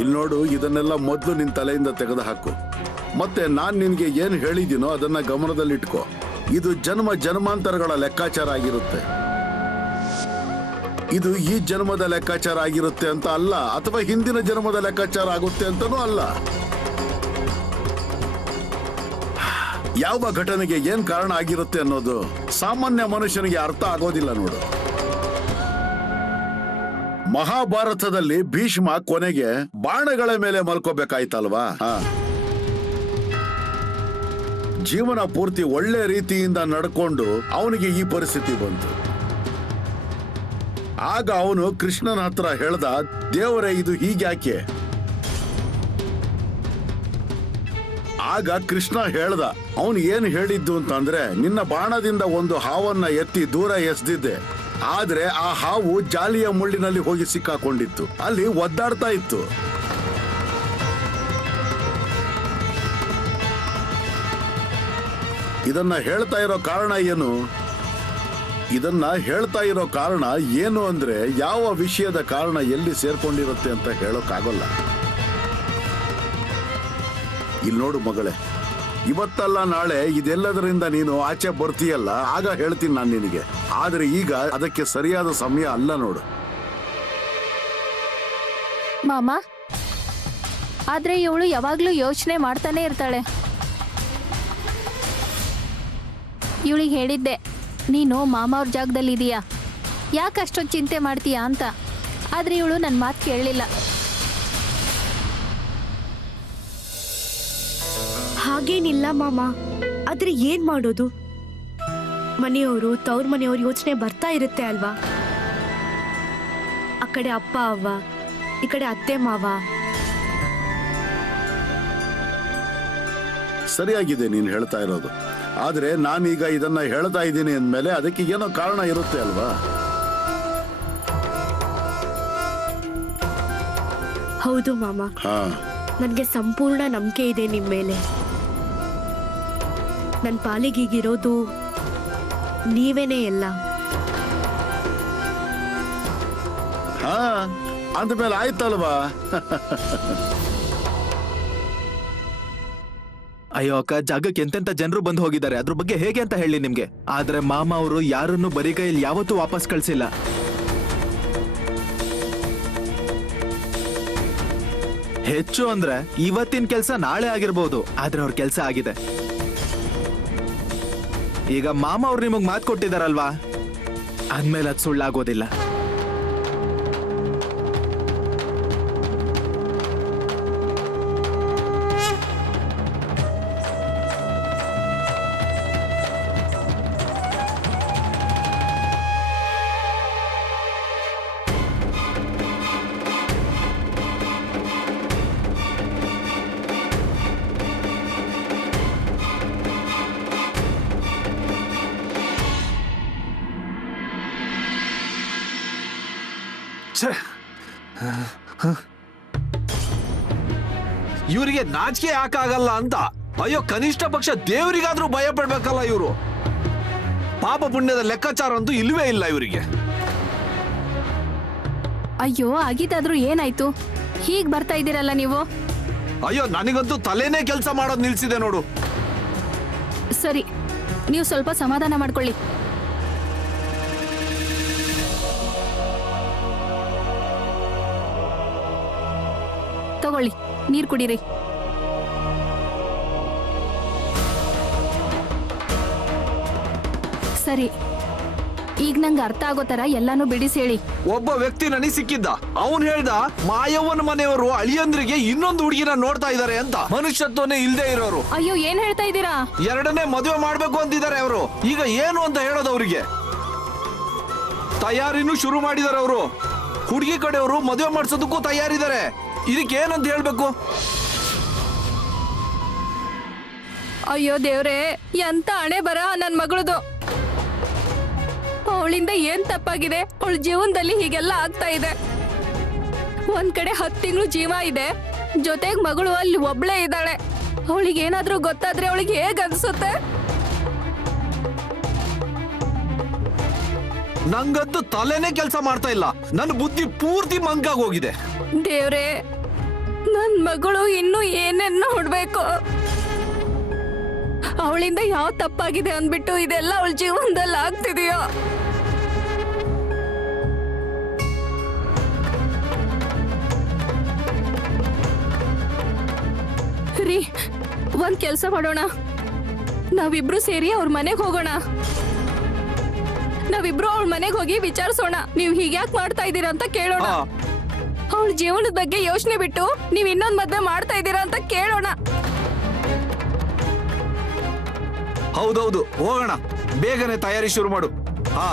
ಇಲ್ಲಿ ನೋಡು, ಇದನ್ನೆಲ್ಲ ಮೊದಲು ನಿನ್ ತಲೆಯಿಂದ ತೆಗೆದು ಹಾಕು. ಮತ್ತೆ ನಾನ್ ನಿನ್ಗೆ ಏನ್ ಹೇಳಿದ್ದೀನೋ ಅದನ್ನ ಗಮನದಲ್ಲಿಟ್ಕೋ. ಇದು ಜನ್ಮ ಜನ್ಮಾಂತರಗಳ ಲೆಕ್ಕಾಚಾರ ಆಗಿರುತ್ತೆ. ಇದು ಈ ಜನ್ಮದ ಲೆಕ್ಕಾಚಾರ ಆಗಿರುತ್ತೆ ಅಂತ ಅಲ್ಲ, ಅಥವಾ ಹಿಂದಿನ ಜನ್ಮದ ಲೆಕ್ಕಾಚಾರ ಆಗುತ್ತೆ ಅಂತನೂ ಅಲ್ಲ. ಯಾವ ಘಟನೆಗೆ ಏನ್ ಕಾರಣ ಆಗಿರುತ್ತೆ ಅನ್ನೋದು ಸಾಮಾನ್ಯ ಮನುಷ್ಯನಿಗೆ ಅರ್ಥ ಆಗೋದಿಲ್ಲ ನೋಡು. ಮಹಾಭಾರತದಲ್ಲಿ ಭೀಷ್ಮ ಕೊನೆಗೆ ಬಾಣಗಳ ಮೇಲೆ ಮಲ್ಕೋಬೇಕಾಯ್ತಲ್ವಾ? ಜೀವನ ಪೂರ್ತಿ ಒಳ್ಳೆ ರೀತಿಯಿಂದ ನಡ್ಕೊಂಡು ಅವನಿಗೆ ಈ ಪರಿಸ್ಥಿತಿ ಬಂತು. ಆಗ ಅವನು ಕೃಷ್ಣನ ಹತ್ರ ಹೇಳ್ದ, ದೇವರೇ ಇದು ಹೀಗ್ಯಾಕೆ? ಆಗ ಕೃಷ್ಣ ಹೇಳ್ದ, ಅವನು ಏನು ಹೇಳಿದ್ದು ಅಂತಂದ್ರೆ, ನಿನ್ನ ಬಾಣದಿಂದ ಒಂದು ಹಾವನ್ನ ಎತ್ತಿ ದೂರ ಎಸ್ದಿದ್ದೆ, ಆದ್ರೆ ಆ ಹಾವು ಜಾಲಿಯ ಮುಳ್ಳಿನಲ್ಲಿ ಹೋಗಿ ಸಿಕ್ಕಾಕೊಂಡಿತ್ತು, ಅಲ್ಲಿ ಒದ್ದಾಡ್ತಾ ಇತ್ತು. ಇದನ್ನ ಹೇಳ್ತಾ ಇರೋ ಕಾರಣ ಏನು? ಇದನ್ನ ಹೇಳ್ತಾ ಇರೋ ಕಾರಣ ಏನು ಅಂದ್ರೆ, ಯಾವ ವಿಷಯದ ಕಾರಣ ಎಲ್ಲಿ ಸೇರ್ಕೊಂಡಿರುತ್ತೆ ಅಂತ ಹೇಳೋಕ್ಕಾಗಲ್ಲ. ಇಲ್ಲಿ ನೋಡು ಮಗಳೇ, ಇವತ್ತಲ್ಲ ನಾಳೆ ಇದೆಲ್ಲದರಿಂದ ನೀನು ಆಚೆ ಬರ್ತೀಯಲ್ಲ, ಆಗ ಹೇಳ್ತೀನಿ ನಾನು ನಿನಗೆ. ಆದ್ರೆ ಈಗ ಅದಕ್ಕೆ ಸರಿಯಾದ ಸಮಯ ಅಲ್ಲ ನೋಡು. ಮಾಮ, ಆದ್ರೆ ಇವಳು ಯಾವಾಗ್ಲೂ ಯೋಚನೆ ಮಾಡ್ತಾನೆ ಇರ್ತಾಳೆ. ಇವಳಿಗೆ ಹೇಳಿದ್ದೆ, ನೀನು ಮಾಮ ಅವ್ರ ಜಾಗದಲ್ಲಿ ಇದೀಯಾ, ಯಾಕೆ ಅಷ್ಟೊಂದು ಚಿಂತೆ ಮಾಡ್ತೀಯಾ ಅಂತ. ಆದ್ರೆ ಇವಳು ನನ್ನ ಮಾತು ಕೇಳಲಿಲ್ಲ. ಹಾಗೇನಿಲ್ಲ ಮಾಮ, ಆದ್ರೆ ಏನ್ ಮಾಡೋದು? ಮನೆಯವರು, ತವ್ರ ಮನೆಯವ್ರ ಯೋಚನೆ ಬರ್ತಾ ಇರುತ್ತೆ ಅಲ್ವಾ? ಆ ಕಡೆ ಅಪ್ಪ ಅವ್ವ, ಈ ಕಡೆ ಅತ್ತೆ ಮಾವ. ಸರಿಯಾಗಿದೆ ನೀನು ಹೇಳ್ತಾ ಇರೋದು. ಆದ್ರೆ ನಾನೀಗ ಇದನ್ನ ಹೇಳ್ತಾ ಇದ್ದೀನಿ ಅಂದ್ಮೇಲೆ ಅದಕ್ಕೆ ಏನೋ ಕಾರಣ ಇರುತ್ತೆ ಅಲ್ವಾ? ಹೌದು ಮಾಮ, ನನ್ಗೆ ಸಂಪೂರ್ಣ ನಂಬಿಕೆ ಇದೆ ನಿಮ್ ಮೇಲೆ. ನನ್ನ ಪಾಲಿಗೀಗಿರೋದು ನೀವೇನೇ ಎಲ್ಲ. ಅಂದ್ಮೇಲೆ ಆಯ್ತಲ್ವಾ? ಅಯ್ಯೋ ಅಕ್ಕ, ಜಾಗಕ್ಕೆ ಎಂತೆಂತ ಜನರು ಬಂದು ಹೋಗಿದ್ದಾರೆ, ಅದ್ರ ಬಗ್ಗೆ ಹೇಗೆ ಅಂತ ಹೇಳಿ ನಿಮ್ಗೆ. ಆದ್ರೆ ಮಾಮ ಅವರು ಯಾರನ್ನು ಬರೀ ಕೈಯಲ್ಲಿ ಯಾವತ್ತೂ ವಾಪಸ್ ಕಳ್ಸಿಲ್ಲ. ಹೆಚ್ಚು ಅಂದ್ರೆ ಇವತ್ತಿನ ಕೆಲಸ ನಾಳೆ ಆಗಿರ್ಬೋದು, ಆದ್ರೆ ಅವ್ರ ಕೆಲಸ ಆಗಿದೆ. ಈಗ ಮಾಮ ಅವ್ರು ನಿಮಗ್ ಮಾತು ಕೊಟ್ಟಿದಾರಲ್ವಾ, ಅಂದ್ಮೇಲೆ ಅದು ಸುಳ್ಳಾಗೋದಿಲ್ಲ. ಇವರಿಗೆ ನಾಚಿಕೆ ಯಾಕಾಗಲ್ಲ ಅಂತ ಅಯ್ಯೋ ಕನಿಷ್ಠ ಪಕ್ಷ ದೇವರಿಗಾದ್ರೂ ಭಯ ಪಡ್ಬೇಕಲ್ಲ ಇವರು. ಪಾಪ ಪುಣ್ಯದ ಲೆಕ್ಕಾಚಾರ ಅಂತೂ ಇಲ್ವೇ ಇಲ್ಲ ಇವರಿಗೆ. ಅಯ್ಯೋ ಆಗಿದ್ದಾದ್ರೂ ಏನಾಯ್ತು? ಹೀಗ್ ಬರ್ತಾ ಇದ್ದೀರಲ್ಲ ನೀವು. ಅಯ್ಯೋ ನನಗಂತೂ ತಲೆನೇ ಕೆಲಸ ಮಾಡೋದು ನಿಲ್ಸಿದೆ ನೋಡು. ಸರಿ, ನೀವು ಸ್ವಲ್ಪ ಸಮಾಧಾನ ಮಾಡ್ಕೊಳ್ಳಿ. ತಗೊಳ್ಳಿ, ನೀರ್ ಕುಡೀರಿ. ಸರಿ, ಈಗ ನಂಗೆ ಅರ್ಥ ಆಗೋ ತರ ಎಲ್ಲಾನು ಬಿಡಿಸಿ ಹೇಳಿ. ಒಬ್ಬ ವ್ಯಕ್ತಿ ನನಗೆ ಸಿಕ್ಕಿದ್ದ. ಅವನ್ ಹೇಳ್ದ ಮಾಯವ್ವನ ಮನೆಯವರು ಅಳಿಯಂದ್ರಿಗೆ ಇನ್ನೊಂದು ಹುಡುಗಿನ ನೋಡ್ತಾ ಇದ್ದಾರೆ ಅಂತ. ಮನುಷ್ಯತ್ವನೇ ಇಲ್ದೇ ಇರೋರು. ಅಯ್ಯೋ, ಏನ್ ಹೇಳ್ತಾ ಇದ್ದೀರಾ? ಎರಡನೇ ಮದುವೆ ಮಾಡ್ಬೇಕು ಅಂತಿದ್ದಾರೆ ಅವರು. ಈಗ ಏನು ಅಂತ ಹೇಳೋದು ಅವರಿಗೆ? ತಯಾರಿನೂ ಶುರು ಮಾಡಿದಾರೆ ಅವರು. ಹುಡುಗಿ ಕಡೆಯವರು ಮದುವೆ ಮಾಡಿಸೋದಕ್ಕೂ ತಯಾರಿದ್ದಾರೆ. ಇದಕ್ಕೆ ಏನಂತ ಹೇಳ್ಬೇಕು? ಅಯ್ಯೋ ದೇವ್ರೆ, ಎಂತ ಹಣೆ ಬರ ನನ್ ಮಗಳದು. ಅವಳಿಂದ ಏನ್ ತಪ್ಪಾಗಿದೆ? ಅವಳ ಜೀವನದಲ್ಲಿ ಹೀಗೆಲ್ಲ ಆಗ್ತಾ ಇದೆ. ಒಂದ್ ಕಡೆ 10 ತಿಂಗಳು ಜೀವ ಇದೆ, ಜೊತೆಗ್ ಮಗಳು ಅಲ್ಲಿ ಒಬ್ಳೇ ಇದ್ದಾಳೆ. ಅವಳಿಗೆ ಏನಾದ್ರೂ ಗೊತ್ತಾದ್ರೆ ಅವಳಿಗೆ ಹೇಗ್ ಅನ್ಸುತ್ತೆ? ನಂಗಂತೂ ತಲೆನೇ ಕೆಲಸ ಮಾಡ್ತಾ ಇಲ್ಲ. ನನ್ನ ಬುದ್ಧಿ ಪೂರ್ತಿ ಮಂಕಾಗಿ ಹೋಗಿದೆ. ದೇವ್ರೆ, ನನ್ ಮಗಳು ಇನ್ನು ಏನೇನ್ ನೋಡ್ಬೇಕು? ಅವಳಿಂದ ಯಾವ ತಪ್ಪಾಗಿದೆ ಅಂದ್ಬಿಟ್ಟು ಇದೆಲ್ಲ ಅವಳ ಜೀವನದಲ್ಲಿ ಆಗ್ತಿದೆಯೋ? ರೀ, ಒಂದ್ ಕೆಲ್ಸ ಮಾಡೋಣ. ನಾವಿಬ್ರು ಸೇರಿ ಅವ್ರ ಮನೆಗೆ ಹೋಗೋಣ. ನಾವಿಬ್ರು ಅವಳ ಮನೆಗೆ ಹೋಗಿ ವಿಚಾರಿಸೋಣ. ನೀವ್ ಹೀಗ್ಯಾಕ್ ಮಾಡ್ತಾ ಇದ್ದೀರಾ ಅಂತ ಕೇಳೋಣ. ಅವಳ ಜೀವನದ ಬಗ್ಗೆ ಯೋಚನೆ ಬಿಟ್ಟು ನೀವ್ ಇನ್ನೊಂದ್ ಮದ್ವೆ ಮಾಡ್ತಾ ಇದ್ದೀರಾ ಅಂತ ಕೇಳೋಣ. ಹೌದೌದು, ಹೋಗೋಣ. ಬೇಗನೆ ತಯಾರಿ ಶುರು ಮಾಡು. ಹಾ,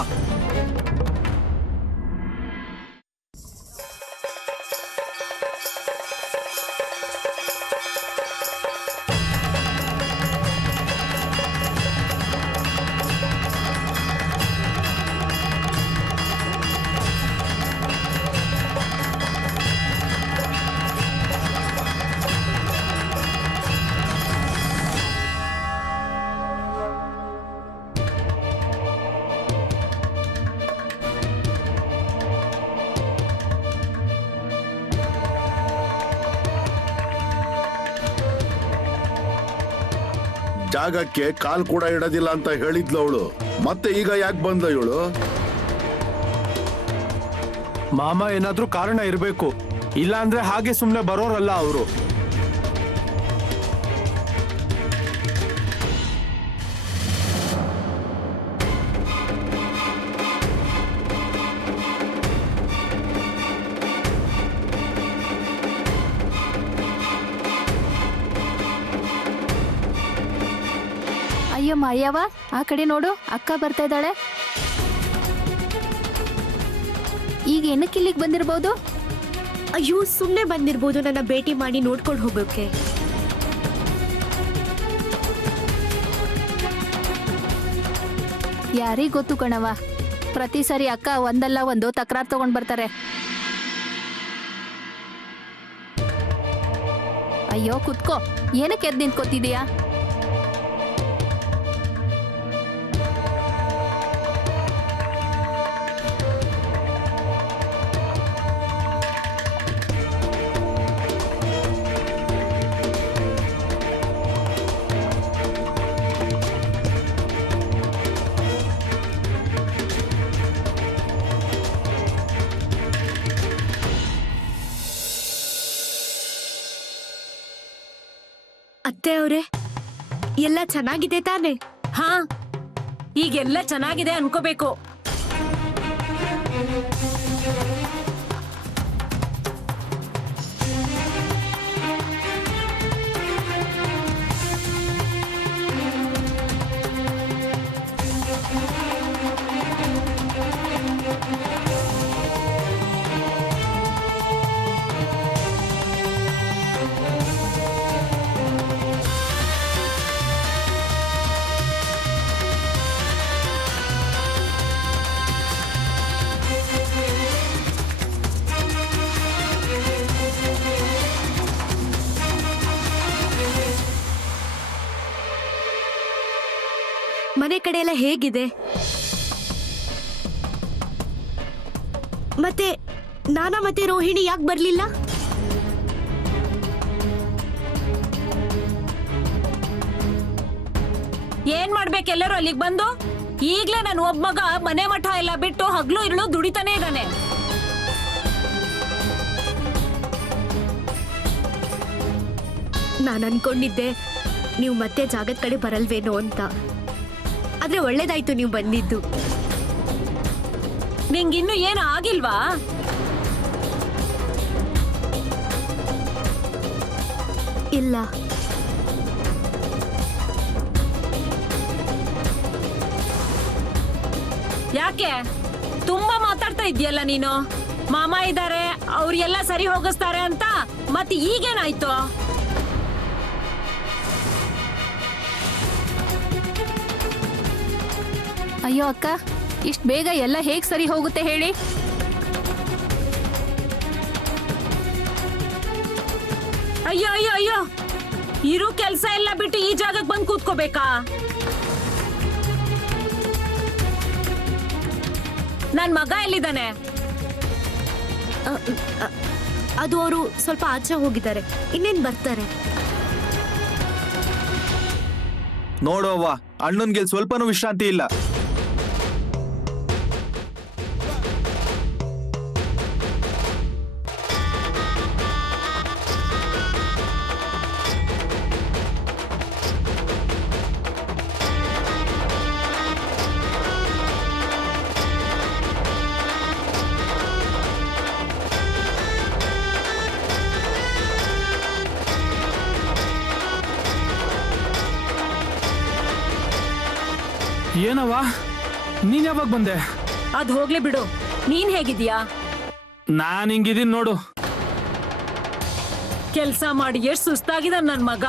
ಜಾಗಕ್ಕೆ ಕಾಲ್ ಕೂಡ ಇಡೋದಿಲ್ಲ ಅಂತ ಹೇಳಿದ್ಲು ಅವಳು. ಮತ್ತೆ ಈಗ ಯಾಕೆ ಬಂದ ಇವಳು? ಮಾಮ ಏನಾದ್ರೂ ಕಾರಣ ಇರಬೇಕು. ಇಲ್ಲ ಅಂದ್ರೆ ಹಾಗೆ ಸುಮ್ನೆ ಬರೋರಲ್ಲ ಅವರು. ಅಯ್ಯೋ ಮಾಯವ್ವ, ಆ ಕಡೆ ನೋಡು, ಅಕ್ಕ ಬರ್ತಾ ಇದ್ದಾಳೆ. ಈಗ ಏನಕ್ಕೆ ಇಲ್ಲಿಗೆ ಬಂದಿರ್ಬೋದು? ಅಯ್ಯೋ, ಸುಮ್ಮನೆ ಬಂದಿರ್ಬೋದು ನನ್ನ ಭೇಟಿ ಮಾಡಿ ನೋಡ್ಕೊಂಡು ಹೋಗೋಕೆ. ಯಾರಿಗ್ ಗೊತ್ತು ಕಣವ, ಪ್ರತಿ ಸರಿ ಅಕ್ಕ ಒಂದಲ್ಲ ಒಂದು ತಕರಾರು ತಗೊಂಡ್ ಬರ್ತಾರೆ. ಅಯ್ಯೋ ಕುತ್ಕೋ, ಏನಕ್ಕೆ ಎದ್ದು ನಿಂತ್ಕೋತಿದೀಯಾ? ಅತ್ತೆ ಅವರೇ, ಎಲ್ಲ ಚೆನ್ನಾಗಿದೆ ತಾನೆ? ಹಾ, ಈಗೆಲ್ಲ ಚೆನ್ನಾಗಿದೆ ಅನ್ಕೋಬೇಕು. ಮನೆ ಕಡೆ ಎಲ್ಲ ಹೇಗಿದೆ? ಮತ್ತೆ ನಾನಾ ಮತ್ತೆ ರೋಹಿಣಿ ಯಾಕೆ ಬರ್ಲಿಲ್ಲ? ಏನ್ ಮಾಡ್ಬೇಕೆಲ್ಲರೂ ಅಲ್ಲಿಗೆ ಬಂದು? ಈಗ್ಲೇ ನನ್ ಒಬ್ಬ ಮಗ ಮನೆ ಮಠ ಎಲ್ಲ ಬಿಟ್ಟು ಹಗ್ಲು ಇರುಳು ದುಡಿತಾನೆ ಇದ್ದಾನೆ. ನಾನು ಅನ್ಕೊಂಡಿದ್ದೆ ನೀವು ಮತ್ತೆ ಜಾಗದ ಕಡೆ ಬರಲ್ವೇನೋ ಅಂತ. ಆದ್ರೆ ಒಳ್ಳೇದಾಯ್ತು ನೀವು ಬಂದಿದ್ದು. ನಿಂಗಿನ್ನು ಏನು ಆಗಿಲ್ವಾ? ಇಲ್ಲ, ಯಾಕೆ ತುಂಬಾ ಮಾತಾಡ್ತಾ ಇದ್ಯಲ್ಲ ನೀನು? ಮಾಮ ಇದ್ದಾರೆ, ಅವ್ರೆಲ್ಲ ಸರಿ ಹೋಗಿಸ್ತಾರೆ ಅಂತ. ಮತ್ತೆ ಈಗೇನಾಯ್ತು? ಅಯ್ಯೋ ಅಕ್ಕ, ಇಷ್ಟ್ ಬೇಗ ಎಲ್ಲ ಹೇಗ್ ಸರಿ ಹೋಗುತ್ತೆ ಹೇಳಿ? ಅಯ್ಯೋ ಅಯ್ಯೋ ಅಯ್ಯೋ, ಇರೋ ಕೆಲ್ಸ ಎಲ್ಲ ಬಿಟ್ಟು ಈ ಜಾಗಕ್ಕೆ ಬಂದು ಕೂತ್ಕೋಬೇಕಾ? ನನ್ ಮಗ ಎಲ್ಲಿದ್ದಾನೆ? ಅದು ಅವರು ಸ್ವಲ್ಪ ಆಚೆ ಹೋಗಿದ್ದಾರೆ, ಇನ್ನೇನ್ ಬರ್ತಾರೆ. ನೋಡು ಅವ್ವ, ಅಣ್ಣನ್ಗೆ ಸ್ವಲ್ಪನೂ ವಿಶ್ರಾಂತಿ ಇಲ್ಲ. ಏನವ್ವ, ನೀನ್ ಯಾವಾಗ ಬಂದೆ? ಅದ್ ಹೋಗ್ಲಿ ಬಿಡು, ನೀನ್ ಹೇಗಿದ್ಯಾ? ನಾನ್ ಹಿಂಗಿದೀನಿ ನೋಡು. ಕೆಲ್ಸ ಮಾಡಿ ಎಷ್ಟ್ ಸುಸ್ತಾಗಿದೆ ನನ್ ಮಗ.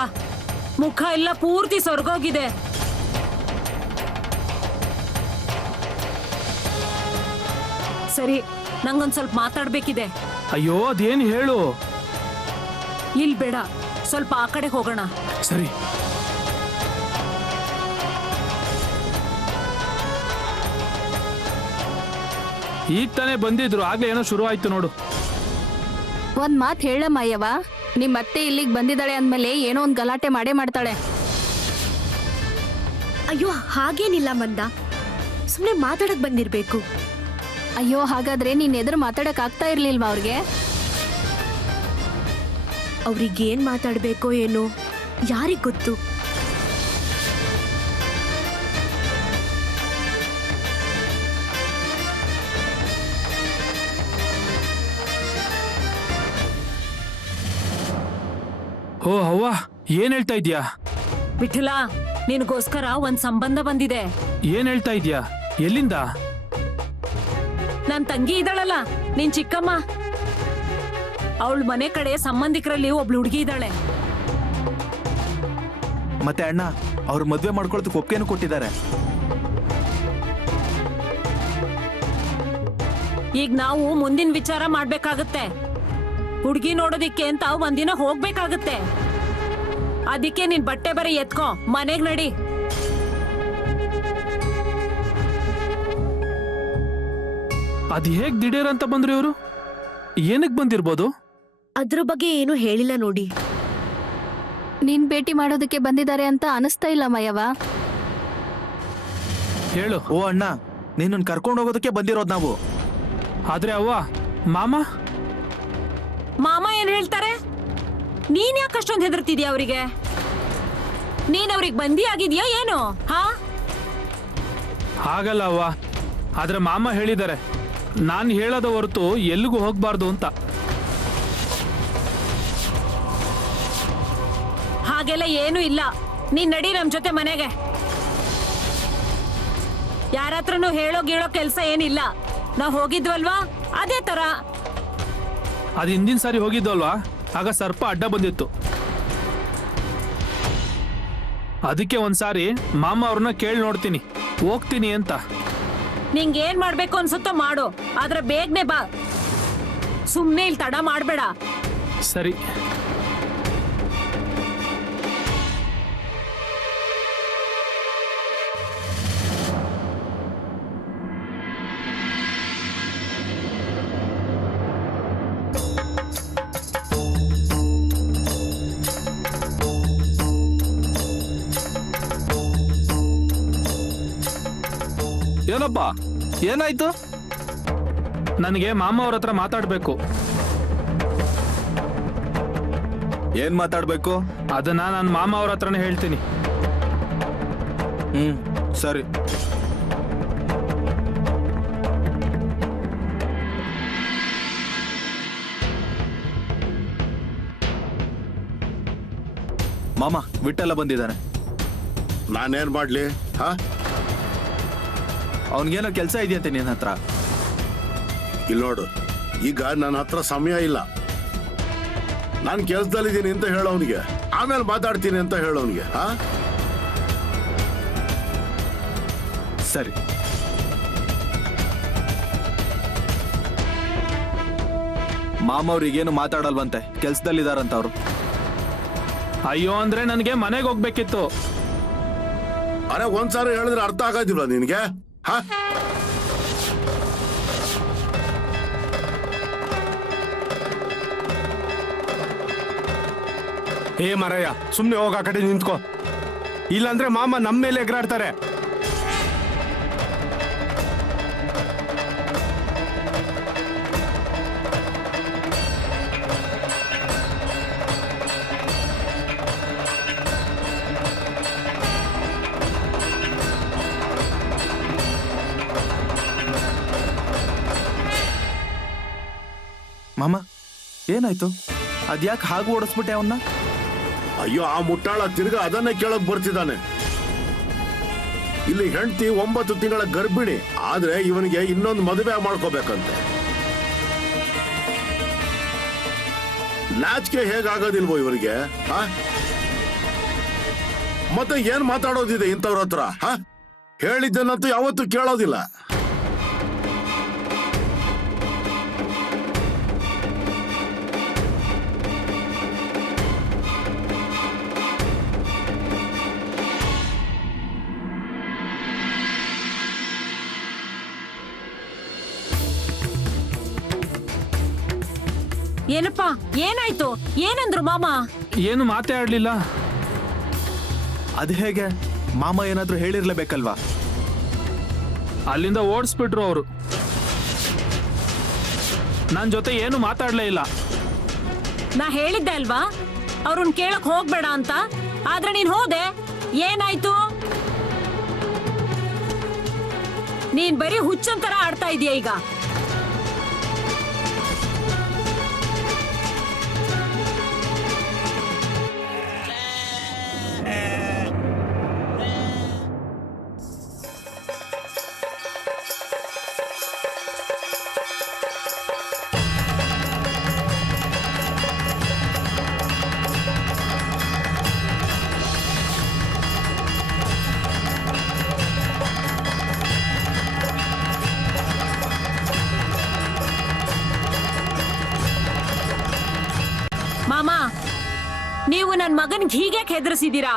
ಮುಖ ಎಲ್ಲ ಪೂರ್ತಿ ಸೊರ್ಗೋಗಿದೆ. ಸರಿ, ನಂಗೊಂದ್ ಸ್ವಲ್ಪ ಮಾತಾಡ್ಬೇಕಿದೆ. ಅಯ್ಯೋ ಅದೇನು ಹೇಳು. ಇಲ್ ಬೇಡ, ಸ್ವಲ್ಪ ಆ ಕಡೆ ಹೋಗೋಣ. ಸರಿ. ಈಗ ತಾನೇ ಬಂದಿದ್ರು, ಆಗ್ಲೇ ಏನೋ ಶುರು ಆಯ್ತು ನೋಡು. ಒಂದ್ ಮಾತ್ ಹೇಳಮ್ಮ ಅಯ್ಯವ, ನಿಮ್ ಅತ್ತೆ ಇಲ್ಲಿಗೆ ಬಂದಿದ್ದಾಳೆ ಅಂದ್ಮೇಲೆ ಏನೋ ಒಂದ್ ಗಲಾಟೆ ಮಾಡೇ ಮಾಡ್ತಾಳೆ. ಅಯ್ಯೋ ಹಾಗೇನಿಲ್ಲ ಮಂದ, ಸುಮ್ಮನೆ ಮಾತಾಡಕ್ ಬಂದಿರ್ಬೇಕು. ಅಯ್ಯೋ, ಹಾಗಾದ್ರೆ ನೀನ್ ಎದುರು ಮಾತಾಡಕ್ ಆಗ್ತಾ ಇರ್ಲಿಲ್ವಾ ಅವ್ರಿಗೆ? ಅವ್ರಿಗೇನ್ ಮಾತಾಡ್ಬೇಕೋ ಏನೋ, ಯಾರಿಗ್ ಗೊತ್ತು. ಓ ಅವ್ವ, ಏನ್ ಹೇಳ್ತಾ ಇದ್ಯಾ? ವಿಠಲ, ನಿನಗೋಸ್ಕರ ಒಂದ್ ಸಂಬಂಧ ಬಂದಿದೆ. ಏನ್ ಹೇಳ್ತಾ ಇದ್ಯಾ? ಎಲ್ಲಿಂದ? ನನ್ ತಂಗಿ ಇದ್ದಾಳಲ್ಲ, ನಿನ್ ಚಿಕ್ಕಮ್ಮ, ಅವಳ ಮನೆ ಕಡೆ ಸಂಬಂಧಿಕರಲ್ಲಿ ಒಬ್ಳು ಹುಡುಗಿ ಇದ್ದಾಳೆ. ಮತ್ತೆ ಅಣ್ಣ, ಅವ್ರ ಮದ್ವೆ ಮಾಡ್ಕೊಳೋದಕ್ಕೆ ಒಪ್ಪಿಗೆನೂ ಕೊಟ್ಟಿದ್ದಾರೆ. ಈಗ ನಾವು ಮುಂದಿನ ವಿಚಾರ ಮಾಡ್ಬೇಕಾಗತ್ತೆ. ಹುಡುಗಿ ನೋಡೋದಿಕ್ಕೆ ಅಂತ ಒಂದಿನ ಹೋಗ್ಬೇಕಾಗತ್ತೆ. ಅದಕ್ಕೆ ನಿನ್ ಬಟ್ಟೆ ಬರೀ ಎತ್ಕೋ, ಮನೆಗ್ ನಡಿ. ಅದ್ ಹೇಗ್ ದಿಢೀರ್ ಅಂತ ಬಂದ್ರು ಇವರು? ಏನಕ್ ಬಂದಿರ್ಬೋದು? ಅದ್ರ ಬಗ್ಗೆ ಏನು ಹೇಳಿಲ್ಲ ನೋಡಿ. ನೀನ್ ಭೇಟಿ ಮಾಡೋದಕ್ಕೆ ಬಂದಿದ್ದಾರೆ ಅಂತ ಅನಿಸ್ತಾ ಇಲ್ಲ ಮಯವ. ಹೇಳು. ಓ ಅಣ್ಣ, ನಿನ್ನನ್ ಕರ್ಕೊಂಡು ಹೋಗೋದಕ್ಕೆ ಬಂದಿರೋದು ನಾವು. ಆದ್ರೆ ಅವ್ವ, ಮಾಮ ಮಾಮ ಏನ್ ಹೇಳ್ತಾರೆ? ನೀನ್ ಯಾಕೆ ಅಷ್ಟೊಂದು ಹೆದರ್ತಿದ್ಯಾ ಅವರಿಗೆ? ನೀನ್ ಅವ್ರಿಗೆ ಬಂದಿ ಆಗಿದ್ಯಾ ಏನು? ಹಾ, ಹಾಗಲ್ಲ ಅವ್ವ. ಆದ್ರೆ ಮಾಮ ಹೇಳಿದ್ದಾರೆ, ನಾನ್ ಹೇಳೋದ ಹೊರತು ಎಲ್ಲಿಗೂ ಹೋಗ್ಬಾರ್ದು ಅಂತ. ಹಾಗೆಲ್ಲ ಏನೂ ಇಲ್ಲ. ನೀನ್ ನಡಿ ನಮ್ ಜೊತೆ ಮನೆಗೆ. ಯಾರತ್ರನೂ ಹೇಳೋ ಗೀಳೋ ಕೆಲ್ಸ ಏನಿಲ್ಲ. ನಾವ್ ಹೋಗಿದ್ವಲ್ವಾ, ಅದೇ ತರ. ಅದು ಹಿಂದಿನ ಸಾರಿ ಹೋಗಿದ್ವಲ್ವಾ, ಆಗ ಸರ್ಪ ಅಡ್ಡ ಬಂದಿತ್ತು. ಅದಕ್ಕೆ ಒಂದ್ಸಾರಿ ಮಾಮ ಅವ್ರನ್ನ ಕೇಳಿ ನೋಡ್ತೀನಿ, ಹೋಗ್ತೀನಿ ಅಂತ. ನಿಂಗೇನ್ ಮಾಡ್ಬೇಕು ಅನ್ಸುತ್ತೋ ಮಾಡು, ಆದ್ರೆ ಬೇಗನೆ ಬಾ. ಸುಮ್ನೆ ಇಲ್ಲಿ ತಡ ಮಾಡ್ಬೇಡ. ಸರಿ. ಏನಪ್ಪ ಏನಾಯ್ತು? ನನಗೆ ಮಾಮ ಅವ್ರ ಹತ್ರ ಮಾತಾಡ್ಬೇಕು. ಏನ್ ಮಾತಾಡ್ಬೇಕು? ಅದನ್ನ ನಾನು ಮಾಮ ಅವ್ರ ಹತ್ರನೇ ಹೇಳ್ತೀನಿ. ಸರಿ. ಮಾಮ ವಿಠಲ ಬಂದಿದ್ದಾನೆ. ನಾನೇನ್ ಮಾಡ್ಲಿ? ಹಾ, ಅವನ್ಗೇನೋ ಕೆಲಸ ಇದೆಯಂತೆ ನಿನ್ನ ಹತ್ರ. ಇಲ್ಲಿ ನೋಡು, ಈಗ ನನ್ನ ಹತ್ರ ಸಮಯ ಇಲ್ಲ. ನಾನು ಕೆಲ್ಸದಲ್ಲಿದ್ದೀನಿ ಅಂತ ಹೇಳೋನಿಗೆ, ಆಮೇಲೆ ಮಾತಾಡ್ತೀನಿ ಅಂತ ಹೇಳೋನಿಗೆ. ಹಾ ಸರಿ. ಮಾಮ ಅವ್ರಿಗೇನು ಮಾತಾಡಲ್ವಂತೆ, ಕೆಲ್ಸದಲ್ಲಿದಾರಂತ ಅವರು. ಅಯ್ಯೋ ಅಂದ್ರೆ ನನಗೆ ಮನೆಗೆ ಹೋಗ್ಬೇಕಿತ್ತು. ಅರೆ, ಒಂದ್ಸಾರಿ ಹೇಳಿದ್ರೆ ಅರ್ಥ ಆಗೋದಿಲ್ಲ ನಿನಗೆ? ಹಾ, ಏ ಮರಯ್ಯ, ಸುಮ್ನೆ ಹೋಗ ಆ ಕಡೆ ನಿಂತ್ಕೋ, ಇಲ್ಲಾಂದ್ರೆ ಮಾಮ ನಮ್ಮ ಮೇಲೆ ಎಗರಾಡ್ತಾರೆ. ಮಾಮ ಏನಾಯ್ತು? ಅದ್ಯಾಕೆ ಹಾಗೆ ಓಡಿಸ್ಬಿಟ್ಟೆ ಅವನ್ನ? ಅಯ್ಯೋ, ಆ ಮುಟ್ಟಾಳ ತಿರ್ಗಾ ಅದನ್ನೇ ಕೇಳಕ್ ಬರ್ತಿದ್ದಾನೆ. ಇಲ್ಲಿ ಹೆಂಡತಿ 9 ತಿಂಗಳ ಗರ್ಭಿಣಿ, ಆದ್ರೆ ಇವನಿಗೆ ಇನ್ನೊಂದು ಮದುವೆ ಮಾಡ್ಕೋಬೇಕಂತೆ. ನಾಚಿಕೆ ಹೇಗಾಗೋದಿಲ್ವೋ ಇವರಿಗೆ? ಹಾ, ಮತ್ತೆ ಏನ್ ಮಾತಾಡೋದಿದೆ ಇಂಥವ್ರ ಹತ್ರ? ಹಾ, ಹೇಳಿದ್ದನ್ನಂತೂ ಯಾವತ್ತೂ ಕೇಳೋದಿಲ್ಲ. ಏನಪ್ಪ ಏನಾಯ್ತು? ಏನಂದ್ರು ಮಾಮ? ಏನು ಮಾತೇ ಆಡ್ಲಿಲ್ಲ. ಅದು ಹೇಗೆ? ಮಾಮ ಏನಾದ್ರೂ ಹೇಳಿರ್ಲೇಬೇಕಲ್ವಾ? ಅಲ್ಲಿಂದ ಓಡಿಸ್ಬಿಟ್ರು ಅವರು. ನನ್ನ ಜೊತೆ ಏನು ಮಾತಾಡ್ಲೇ ಇಲ್ಲ. ನಾ ಹೇಳಿದ್ದೆ ಅಲ್ವಾ ಅವ್ರನ್ನ ಕೇಳಕ್ ಹೋಗ್ಬೇಡ ಅಂತ, ಆದ್ರೆ ನೀನ್ ಹೋದೆ. ಏನಾಯ್ತು? ನೀನ್ ಬರೀ ಹುಚ್ಚಂತರ ಆಡ್ತಾ ಇದೀಯ ಈಗ. ಮಾಮ, ನೀವು ನನ್ ಮಗನ್ಗೆ ಹೀಗೆ ಹೆದರ್ಸಿದ್ದೀರಾ?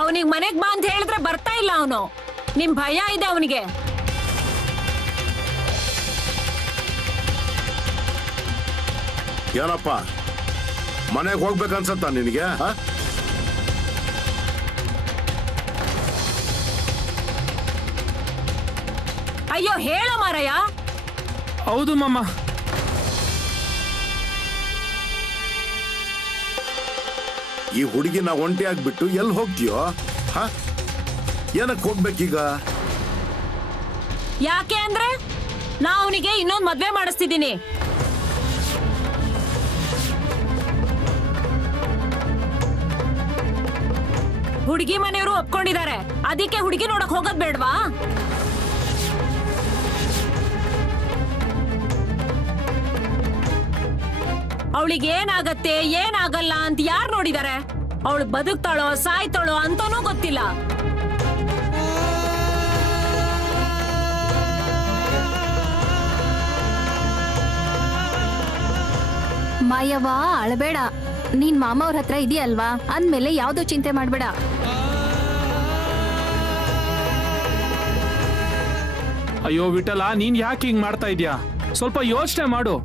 ಅವನಿಗೆ ಮನೆಗ್ ಬಾ ಅಂತ ಹೇಳಿದ್ರೆ ಬರ್ತಾ ಇಲ್ಲ ಅವನು. ನಿಮ್ ಭಯ ಇದೆ ಅವನಿಗೆ. ಏನಪ್ಪ, ಮನೆಗೆ ಹೋಗ್ಬೇಕನ್ಸತ್ತ ನಿನಗೆ? ಅಯ್ಯೋ ಹೇಳೋ ಮಾರಯ್ಯ. ಹೌದು ಮಾಮ. ಈ ಹುಡುಗಿನ ಒಂಟಿಯಾಗ್ಬಿಟ್ಟು ಎಲ್ಲಿ ಹೋಗ್ತೀಯೋ? ಹಾ, ಏನಕ್ಕೆ ಹೋಗ್ಬೇಕೀಗ? ಯಾಕೆ ಅಂದ್ರೆ ನಾ ಅವನಿಗೆ ಇನ್ನೊಂದು ಮದ್ವೆ ಮಾಡಿಸ್ತಿದ್ದೀನಿ. ಹುಡುಗಿ ಮನೆಯವರು ಒಪ್ಕೊಂಡಿದ್ದಾರೆ, ಅದಕ್ಕೆ ಹುಡುಗಿ ನೋಡಕ್ ಹೋಗೋದ್ ಬೇಡ್ವಾ? ಅವಳಿಗೆ ಏನಾಗತ್ತೆ ಏನಾಗಲ್ಲ ಅಂತ ಯಾರು ನೋಡಿದಾರೆ? ಅವಳು ಬದುಕ್ತಾಳೋ ಸಾಯ್ತಾಳೋ ಅಂತಾನೂ ಗೊತ್ತಿಲ್ಲ. ಮಾಯವ್ವ ಅಳಬೇಡ, ನೀನ್ ಮಾಮ ಅವ್ರ ಹತ್ರ ಇದೆಯಲ್ವಾ, ಅಂದ್ಮೇಲೆ ಯಾವ್ದೋ ಚಿಂತೆ ಮಾಡ್ಬೇಡ. ಅಯ್ಯೋ ವಿಠಲ, ನೀನ್ ಯಾಕೆ ಹಿಂಗ್ ಮಾಡ್ತಾ ಇದ್ಯಾ? ಸ್ವಲ್ಪ ಯೋಚನೆ ಮಾಡು.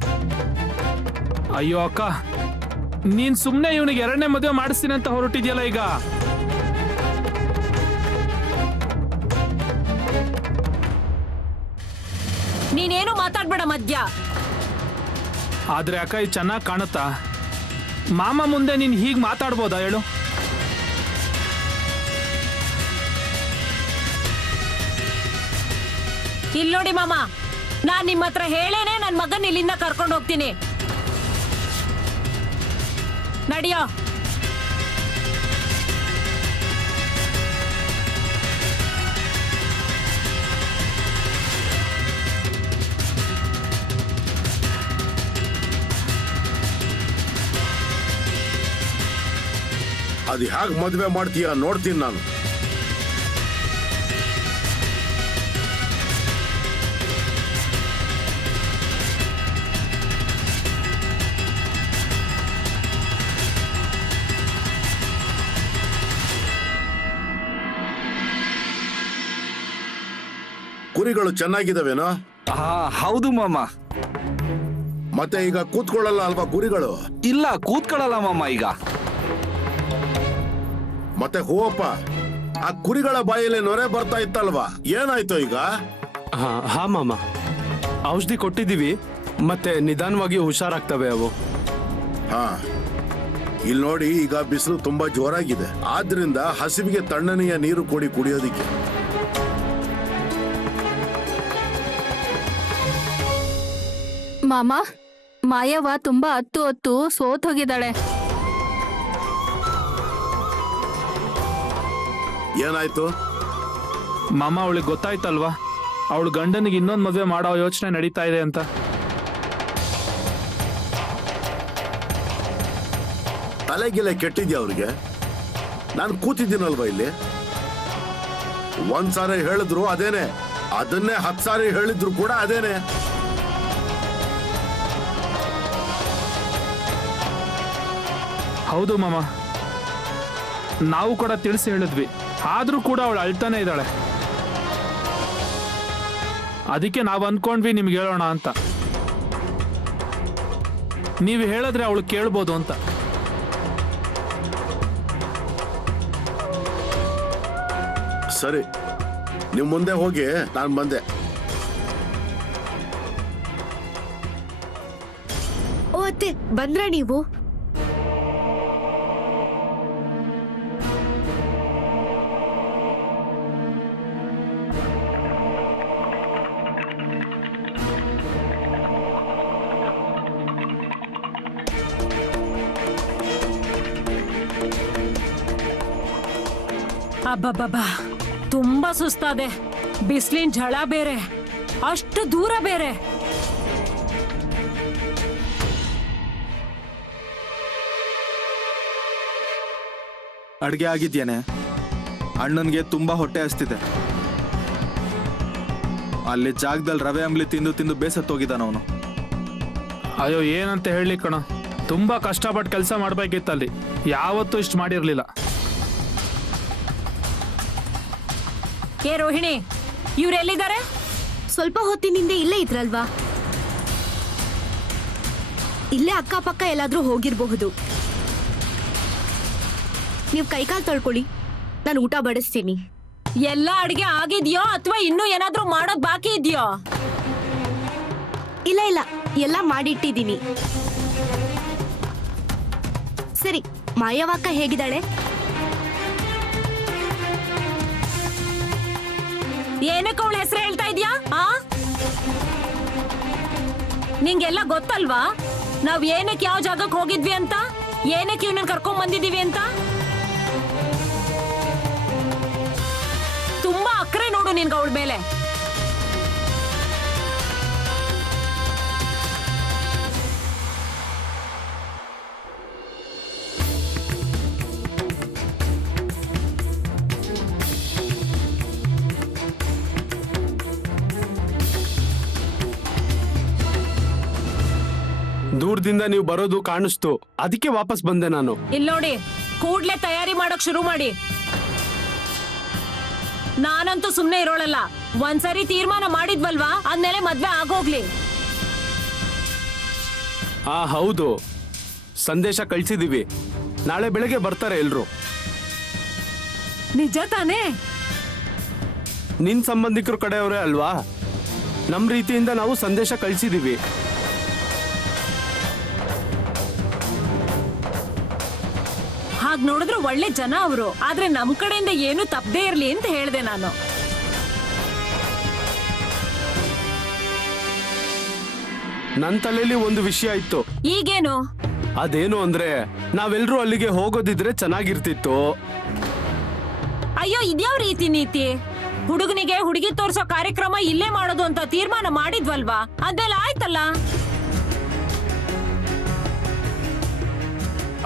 ಅಯ್ಯೋ ಅಕ್ಕ, ನೀನ್ ಸುಮ್ನೆ ಇವನಿಗೆ 2ನೇ ಮದುವೆ ಮಾಡಿಸ್ತೀನಿ ಅಂತ ಹೊರಟಿದ್ಯಲ್ಲ ಈಗ. ನೀನೇನು ಮಾತಾಡ್ಬೇಡ ಮಧ್ಯ. ಆದ್ರೆ ಅಕ್ಕ ಇದು ಚೆನ್ನಾಗಿ ಕಾಣುತ್ತಾ? ಮಾಮ ಮುಂದೆ ನೀನ್ ಹೀಗ್ ಮಾತಾಡ್ಬೋದಾ ಹೇಳು? ಇಲ್ಲಿ ನೋಡಿ ಮಾಮ, ನಾನ್ ನಿಮ್ಮ ಹತ್ರ ಹೇಳೇನೆ ನನ್ ಮಗನ್ ಇಲ್ಲಿಂದ ಕರ್ಕೊಂಡು ಹೋಗ್ತೀನಿ. ನಡಿಯೋ. ಅದು ಹೇಗೆ ಮದುವೆ ಮಾಡ್ತೀಯ ನೋಡ್ತೀನಿ ನಾನು. ಕುರಿಗಳು ಚೆನ್ನಾಗಿದಾವೇನೋ? ಹೌದು ಮಾಮ. ಮತ್ತೆ ಈಗ ಕೂತ್ಕೊಳ್ಳಲ್ಲ ಅಲ್ವಾ ಕುರಿಗಳು? ಇಲ್ಲ, ಕೂತ್ಕೊಳ್ಳಲ್ಲ ಮಾಮ ಈಗ. ಮತ್ತೆ ಹೂವಪ್ಪ, ಆ ಕುರಿಗಳ ಬಾಯಲ್ಲಿ ನೊರೆ ಬರ್ತಾ ಇತ್ತಲ್ವಾ, ಏನಾಯ್ತು ಈಗ? ಹಾ ಮಾಮ, ಔಷಧಿ ಕೊಟ್ಟಿದ್ದೀವಿ, ಮತ್ತೆ ನಿಧಾನವಾಗಿ ಹುಷಾರಾಗ್ತವೆ ಅವು. ಹಾ, ಇಲ್ಲಿ ನೋಡಿ, ಈಗ ಬಿಸಿಲು ತುಂಬಾ ಜೋರಾಗಿದೆ, ಆದ್ರಿಂದ ಹಸಿವಿಗೆ ತಣ್ಣನೆಯ ನೀರು ಕೊಡಿ ಕುಡಿಯೋದಿಕ್ಕೆ. ಮಾಮ, ಮಾಯವ್ವ ತುಂಬಾ ಹೊತ್ತು ಸೋತ್ ಹೋಗಿದ್ದಾಳೆ. ಏನಾಯ್ತು? ಮಾಮ ಅವಳಿಗೆ ಗೊತ್ತಾಯ್ತಲ್ವಾ, ಅವಳು ಗಂಡನಿಗೆ ಇನ್ನೊಂದು ಮದುವೆ ಮಾಡೋ ಯೋಚನೆ ನಡೀತಾ ಇದೆ ಅಂತ. ತಲೆಗಿಲೆ ಕೆಟ್ಟಿದ್ಯಾ ಅವ್ರಿಗೆ? ನಾನು ಕೂತಿದ್ದೀನಲ್ವಾ ಇಲ್ಲಿ. ಒಂದ್ ಸಾರಿ ಹೇಳಿದ್ರು ಅದೇನೆ, ಅದನ್ನೇ 10 ಸಾರಿ ಹೇಳಿದ್ರು ಕೂಡ ಅದೇನೆ. ಹೌದು ಮಾಮ, ನಾವು ಕೂಡ ತಿಳಿಸಿ ಹೇಳಿದ್ವಿ, ಆದ್ರೂ ಕೂಡ ಅವಳು ಅಳ್ತಾನೆ ಇದ್ದಾಳೆ. ಅದಕ್ಕೆ ನಾವು ಅಂದ್ಕೊಂಡ್ವಿ ನಿಮ್ಗೆ ಹೇಳೋಣ ಅಂತ. ನೀವು ಹೇಳಿದ್ರೆ ಅವಳು ಕೇಳ್ಬೋದು ಅಂತ. ಸರಿ, ನಿಮ್ ಮುಂದೆ ಹೋಗಿ ನಾನು ಬಂದೆ. ಓ ಅತ್ತೆ, ಬಂದ್ರ ನೀವು? ಅಬ್ಬಬ್ಬಬ್ಬಾ, ತುಂಬಾ ಸುಸ್ತಾದೆ. ಬಿಸಿಲಿನ ಝಳ ಬೇರೆ, ಅಷ್ಟು ದೂರ ಬೇರೆ. ಅಡ್ಗೆ ಆಗಿದ್ಯೇನೆ? ಅಣ್ಣನ್ಗೆ ತುಂಬಾ ಹೊಟ್ಟೆ ಹಸ್ತಿದೆ. ಅಲ್ಲಿ ಜಾಗದಲ್ಲಿ ರವೆ ಅಂಬ್ಲಿ ತಿಂದು ತಿಂದು ಬೇಸತ್ತೋಗಿದ್ದಾನ ಅವನು. ಅಯ್ಯೋ, ಏನಂತ ಹೇಳಿ ಕಣ, ತುಂಬಾ ಕಷ್ಟಪಟ್ಟು ಕೆಲಸ ಮಾಡ್ಬೇಕಿತ್ತಲ್ಲಿ, ಯಾವತ್ತೂ ಇಷ್ಟು ಮಾಡಿರ್ಲಿಲ್ಲ. ಏ ರೋಹಿಣಿ, ಇವ್ರೆಲ್ಲಿದ್ದಾರೆ? ಸ್ವಲ್ಪ ಹೊತ್ತಿನಿಂದ ಇಲ್ಲೇ ಇದ್ರಲ್ವಾ? ಇಲ್ಲೇ ಅಕ್ಕಪಕ್ಕ ಎಲ್ಲಾದ್ರೂ ಹೋಗಿರಬಹುದು. ನೀವು ಕೈಕಾಲು ತೊಳ್ಕೊಳ್ಳಿ, ನಾನು ಊಟ ಬಡಿಸ್ತೀನಿ. ಎಲ್ಲ ಅಡಿಗೆ ಆಗಿದ್ಯೋ ಅಥವಾ ಇನ್ನೂ ಏನಾದ್ರೂ ಮಾಡೋದ್ ಬಾಕಿ ಇದೆಯೋ? ಇಲ್ಲ ಇಲ್ಲ, ಎಲ್ಲ ಮಾಡಿಟ್ಟಿದ್ದೀನಿ. ಸರಿ, ಮಾಯವ್ವಕ್ಕ ಹೇಗಿದ್ದಾಳೆ? ಏನಕ್ಕೆ ಅವಳ ಹೆಸರು ಹೇಳ್ತಾ ಇದ್ಯಾ? ನಿಂಗೆಲ್ಲ ಗೊತ್ತಲ್ವಾ ನಾವ್ ಏನಕ್ಕೆ ಯಾವ ಜಾಗಕ್ಕೆ ಹೋಗಿದ್ವಿ ಅಂತ, ಏನಕ್ಕೆ ಇವ್ನ ಕರ್ಕೊಂಡ್ ಬಂದಿದೀವಿ ಅಂತ? ತುಂಬಾ ಅಕ್ರೆ ನೋಡು ನಿನ್ಗ ಅವಳ ಮೇಲೆ. ದೂರದಿಂದ ನೀವು ಬರೋದು ಕಾಣಿಸ್ತು, ಅದಕ್ಕೆ ವಾಪಸ್ ಬಂದೆ ನಾನು. ಇಲ್ಲಿ ನೋಡಿ, ಕೂಡ್ಲೆ ತಯಾರಿ ಮಾಡಕ್ ಶುರು ಮಾಡಿ. ನಾನಂತೂ ಸುಮ್ನೆ ಇರೋಳಲ್ಲ. ಒಂದ್ಸರಿ ತೀರ್ಮಾನ ಮಾಡಿದ್ವಲ್ವಾ, ಅಂದ್ಮೇಲೆ ಮದ್ವೆ ಆಗೋಗ್ಲಿ. ಹೌದು, ಸಂದೇಶ ಕಳ್ಸಿದೀವಿ, ನಾಳೆ ಬೆಳಗ್ಗೆ ಬರ್ತಾರೆ ಎಲ್ರು. ನಿಜ ತಾನೇ? ನಿನ್ ಸಂಬಂಧಿಕರ ಕಡೆಯವರೇ ಅಲ್ವಾ, ನಮ್ ರೀತಿಯಿಂದ ನಾವು ಸಂದೇಶ ಕಳಿಸಿದೀವಿ. ಹಾಗ್ ನೋಡಿದ್ರೆ ಒಳ್ಳೆ ಜನ ಅವರು, ಆದ್ರೆ ನಮ್ ಕಡೆಯಿಂದ ಏನು ತಪ್ಪದೇ ಇರ್ಲಿ ಅಂತ ಹೇಳ್ದೆ ನಾನು. ನನ್ ತಲೆಯಲ್ಲಿ ಒಂದು ವಿಷಯ ಇತ್ತು. ಈಗೇನು? ಅದೇನು ಅಂದ್ರೆ ನಾವೆಲ್ಲರೂ ಅಲ್ಲಿಗೆ ಹೋಗೋದಿದ್ರೆ ಚೆನ್ನಾಗಿರ್ತಿತ್ತು. ಅಯ್ಯೋ, ಇದ್ಯಾವ ರೀತಿ ನೀತಿ? ಹುಡುಗನಿಗೆ ಹುಡುಗಿ ತೋರ್ಸೋ ಕಾರ್ಯಕ್ರಮ ಇಲ್ಲೇ ಮಾಡೋದು ಅಂತ ತೀರ್ಮಾನ ಮಾಡಿದ್ವಲ್ವಾ? ಅದೆಲ್ಲ ಆಯ್ತಲ್ಲ.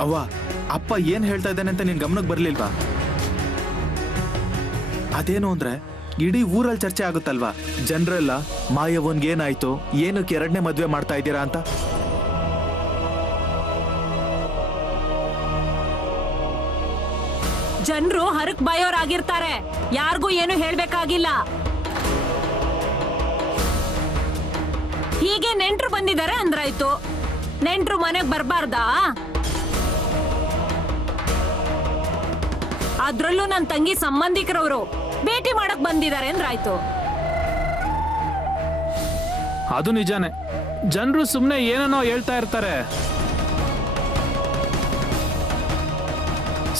ಅವ್ವ, ಅಪ್ಪ ಏನ್ ಹೇಳ್ತಾ ಇದ್ದಾನೆ ಅಂತ ನಿನ್ ಗಮನಕ್ಕೆ ಬರ್ಲಿಲ್ವಾ? ಅದೇನು ಅಂದ್ರೆ ಇಡೀ ಊರಲ್ಲಿ ಚರ್ಚೆ ಆಗುತ್ತಲ್ವಾ, ಜನರೆಲ್ಲ ಮಾಯವನ್ಗೆ ಏನಾಯ್ತು, ಏನಕ್ಕೆ ಎರಡನೇ ಮದ್ವೆ ಮಾಡ್ತಾ ಇದ್ದೀರಾ ಅಂತ. ಜನರು ಹರಕ್ ಬಾಯೋರಾಗಿರ್ತಾರೆ, ಯಾರಿಗೂ ಏನು ಹೇಳ್ಬೇಕಾಗಿಲ್ಲ. ಹೀಗೆ ನೆಂಟ್ರು ಬಂದಿದ್ದಾರೆ ಅಂದ್ರಾಯ್ತು. ನೆಂಟ್ರು ಮನೆಗ್ ಬರ್ಬಾರ್ದಾ? ಅದ್ರಲ್ಲೂ ನನ್ ತಂಗಿ ಸಂಬಂಧಿಕರವರು ಭೇಟಿ ಮಾಡಕ್ ಬಂದಿದ್ದಾರೆ ಅಂದ್ರಾಯ್ತು. ಅದು ನಿಜಾನೇ, ಜನರು ಸುಮ್ಮನೆ ಏನನ್ನೋ ಹೇಳ್ತಾ ಇರ್ತಾರೆ.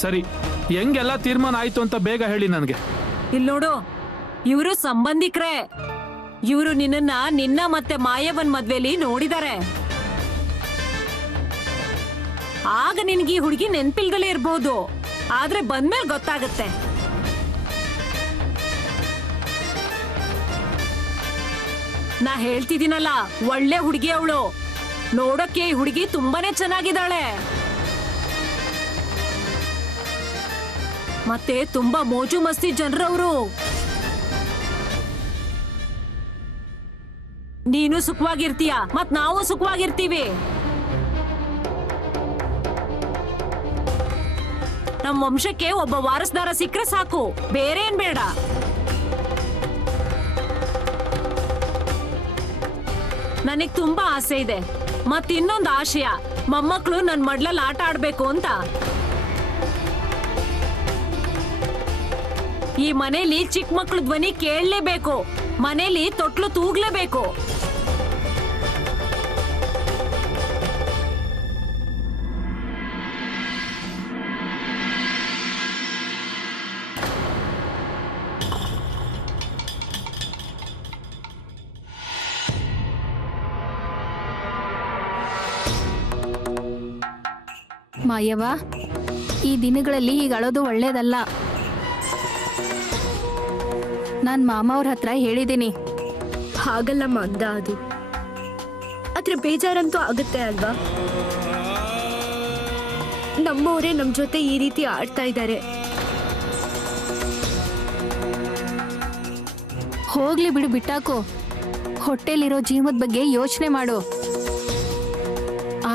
ಸರಿ, ಹೆಂಗೆಲ್ಲ ತೀರ್ಮಾನ ಆಯ್ತು ಅಂತ ಬೇಗ ಹೇಳಿ ನನಗೆ. ಇಲ್ಲಿ ನೋಡು, ಇವರು ಸಂಬಂಧಿಕರೇ. ಇವರು ನಿನ್ನ ಮತ್ತೆ ಮಾಯವನ್ ಮದ್ವೆಲಿ ನೋಡಿದ್ದಾರೆ. ಆಗ ನಿನ್ಗೆ ಈ ಹುಡುಗಿ ನೆನ್ಪಿಲ್ದಲೇ ಇರ್ಬೋದು, ಆದ್ರೆ ಬಂದ್ಮೇಲೆ ಗೊತ್ತಾಗತ್ತೆ. ನಾ ಹೇಳ್ತಿದ್ದೀನಲ್ಲ, ಒಳ್ಳೆ ಹುಡುಗಿ ಅವಳು. ನೋಡಕ್ಕೆ ಈ ಹುಡುಗಿ ತುಂಬಾನೇ ಚೆನ್ನಾಗಿದ್ದಾಳೆ, ಮತ್ತೆ ತುಂಬಾ ಮೋಜು ಮಸ್ತಿ ಜನರವರು. ನೀನು ಸುಖವಾಗಿರ್ತೀಯ, ಮತ್ ನಾವು ಸುಖವಾಗಿರ್ತೀವಿ. ನಮ್ಮ ವಂಶಕ್ಕೆ ಒಬ್ಬ ವಾರಸ್ದಾರ ಸಿಕ್ಕರೆ ಸಾಕು, ಬೇರೆ ಏನ್ ಬೇಡ. ನನಗ್ ತುಂಬಾ ಆಸೆ ಇದೆ, ಮತ್ ಇನ್ನೊಂದು ಆಶಯ, ಮೊಮ್ಮಕ್ಕಳು ನನ್ ಮಡ್ಲಲ್ಲಿ ಆಟ ಆಡ್ಬೇಕು ಅಂತ. ಈ ಮನೇಲಿ ಚಿಕ್ಕ ಮಕ್ಳು ಧ್ವನಿ ಕೇಳಲೇಬೇಕು, ಮನೇಲಿ ತೊಟ್ಲು ತೂಗ್ಲೇಬೇಕು. ಮಾಯವ್ವ, ಈ ದಿನಗಳಲ್ಲಿ ಈಗ ಅಳೋದು ಒಳ್ಳೇದಲ್ಲ. ನಾನ್ ಮಾಮ ಅವ್ರ ಹತ್ರ ಹೇಳಿದ್ದೀನಿ. ಹಾಗಲ್ಲಮ್ಮ ಅಂದ ಅದು, ಆದ್ರೆ ಬೇಜಾರಂತೂ ಆಗುತ್ತೆ ಅಲ್ವಾ? ನಮ್ಮವರೇ ನಮ್ ಜೊತೆ ಈ ರೀತಿ ಆಡ್ತಾ ಇದ್ದಾರೆ. ಹೋಗ್ಲಿ ಬಿಡು, ಬಿಟ್ಟಾಕು. ಹೊಟ್ಟೆಲಿರೋ ಜೀವದ ಬಗ್ಗೆ ಯೋಚನೆ ಮಾಡು.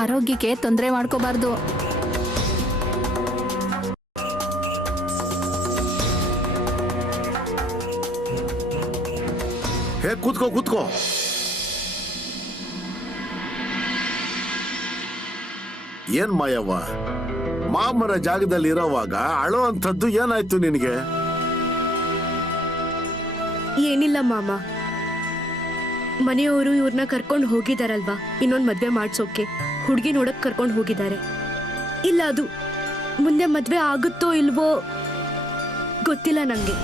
ಆರೋಗ್ಯಕ್ಕೆ ತೊಂದರೆ ಮಾಡ್ಕೋಬಾರ್ದು. ಹೇ, ಕೂತ್ಕೋ ಕೂತ್ಕೋ. ಏನ್ ಮಾಯವ್ವ, ಮಾಮರ ಜಾಗದಲ್ಲಿ ಇರೋವಾಗ ಅಳೋ ಅಂತದ್ದು ಏನಾಯ್ತು ನಿನಗೆ? ಏನಿಲ್ಲ ಮಾಮ, ಮನೆಯವರು ಇವ್ರನ್ನ ಕರ್ಕೊಂಡು ಹೋಗಿದಾರಲ್ವಾ, ಇನ್ನೊಂದು ಮದ್ವೆ ಮಾಡ್ಸೋಕೆ ಹುಡುಗಿ ನೋಡಕ್ ಕರ್ಕೊಂಡು ಹೋಗಿದ್ದಾರೆ. ಇಲ್ಲ, ಅದು ಮುಂದೆ ಮದ್ವೆ ಆಗುತ್ತೋ ಇಲ್ವೋ ಗೊತ್ತಿಲ್ಲ ನಂಗೆ,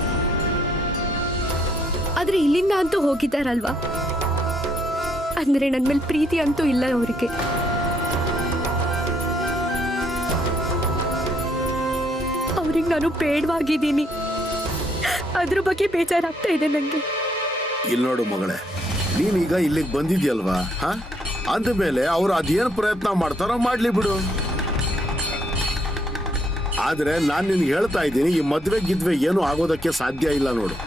ಆದ್ರೆ ಇಲ್ಲಿಂದ ಅಂತೂ ಹೋಗಿದ್ದಾರಲ್ವಾ, ಅಂದ್ರೆ ನನ್ ಮೇಲೆ ಪ್ರೀತಿ ಅಂತೂ ಇಲ್ಲ ಅವರಿಗೆ. ಅವ್ರಿಗೆ ನಾನು ಬೇಡವಾಗಿದ್ದೀನಿ, ಅದ್ರ ಬಗ್ಗೆ ಬೇಜಾರಾಗ್ತಾ ಇದೆ ನಂಗೆ. ಇಲ್ಲಿ ನೋಡು ಮಗಳೇ, ನೀನೀಗ ಇಲ್ಲಿಗೆ ಬಂದಿದ್ಯಲ್ವಾ, ಅಂದಮೇಲೆ ಅವ್ರು ಅದೇನು ಪ್ರಯತ್ನ ಮಾಡ್ತಾರೋ ಮಾಡ್ಲಿ ಬಿಡು. ಆದ್ರೆ ನಾನು ನಿನ್ಗೆ ಹೇಳ್ತಾ ಇದ್ದೀನಿ, ಈ ಮದ್ವೆ ಗಿದ್ವೆ ಏನು ಆಗೋದಕ್ಕೆ ಸಾಧ್ಯ ಇಲ್ಲ ನೋಡು.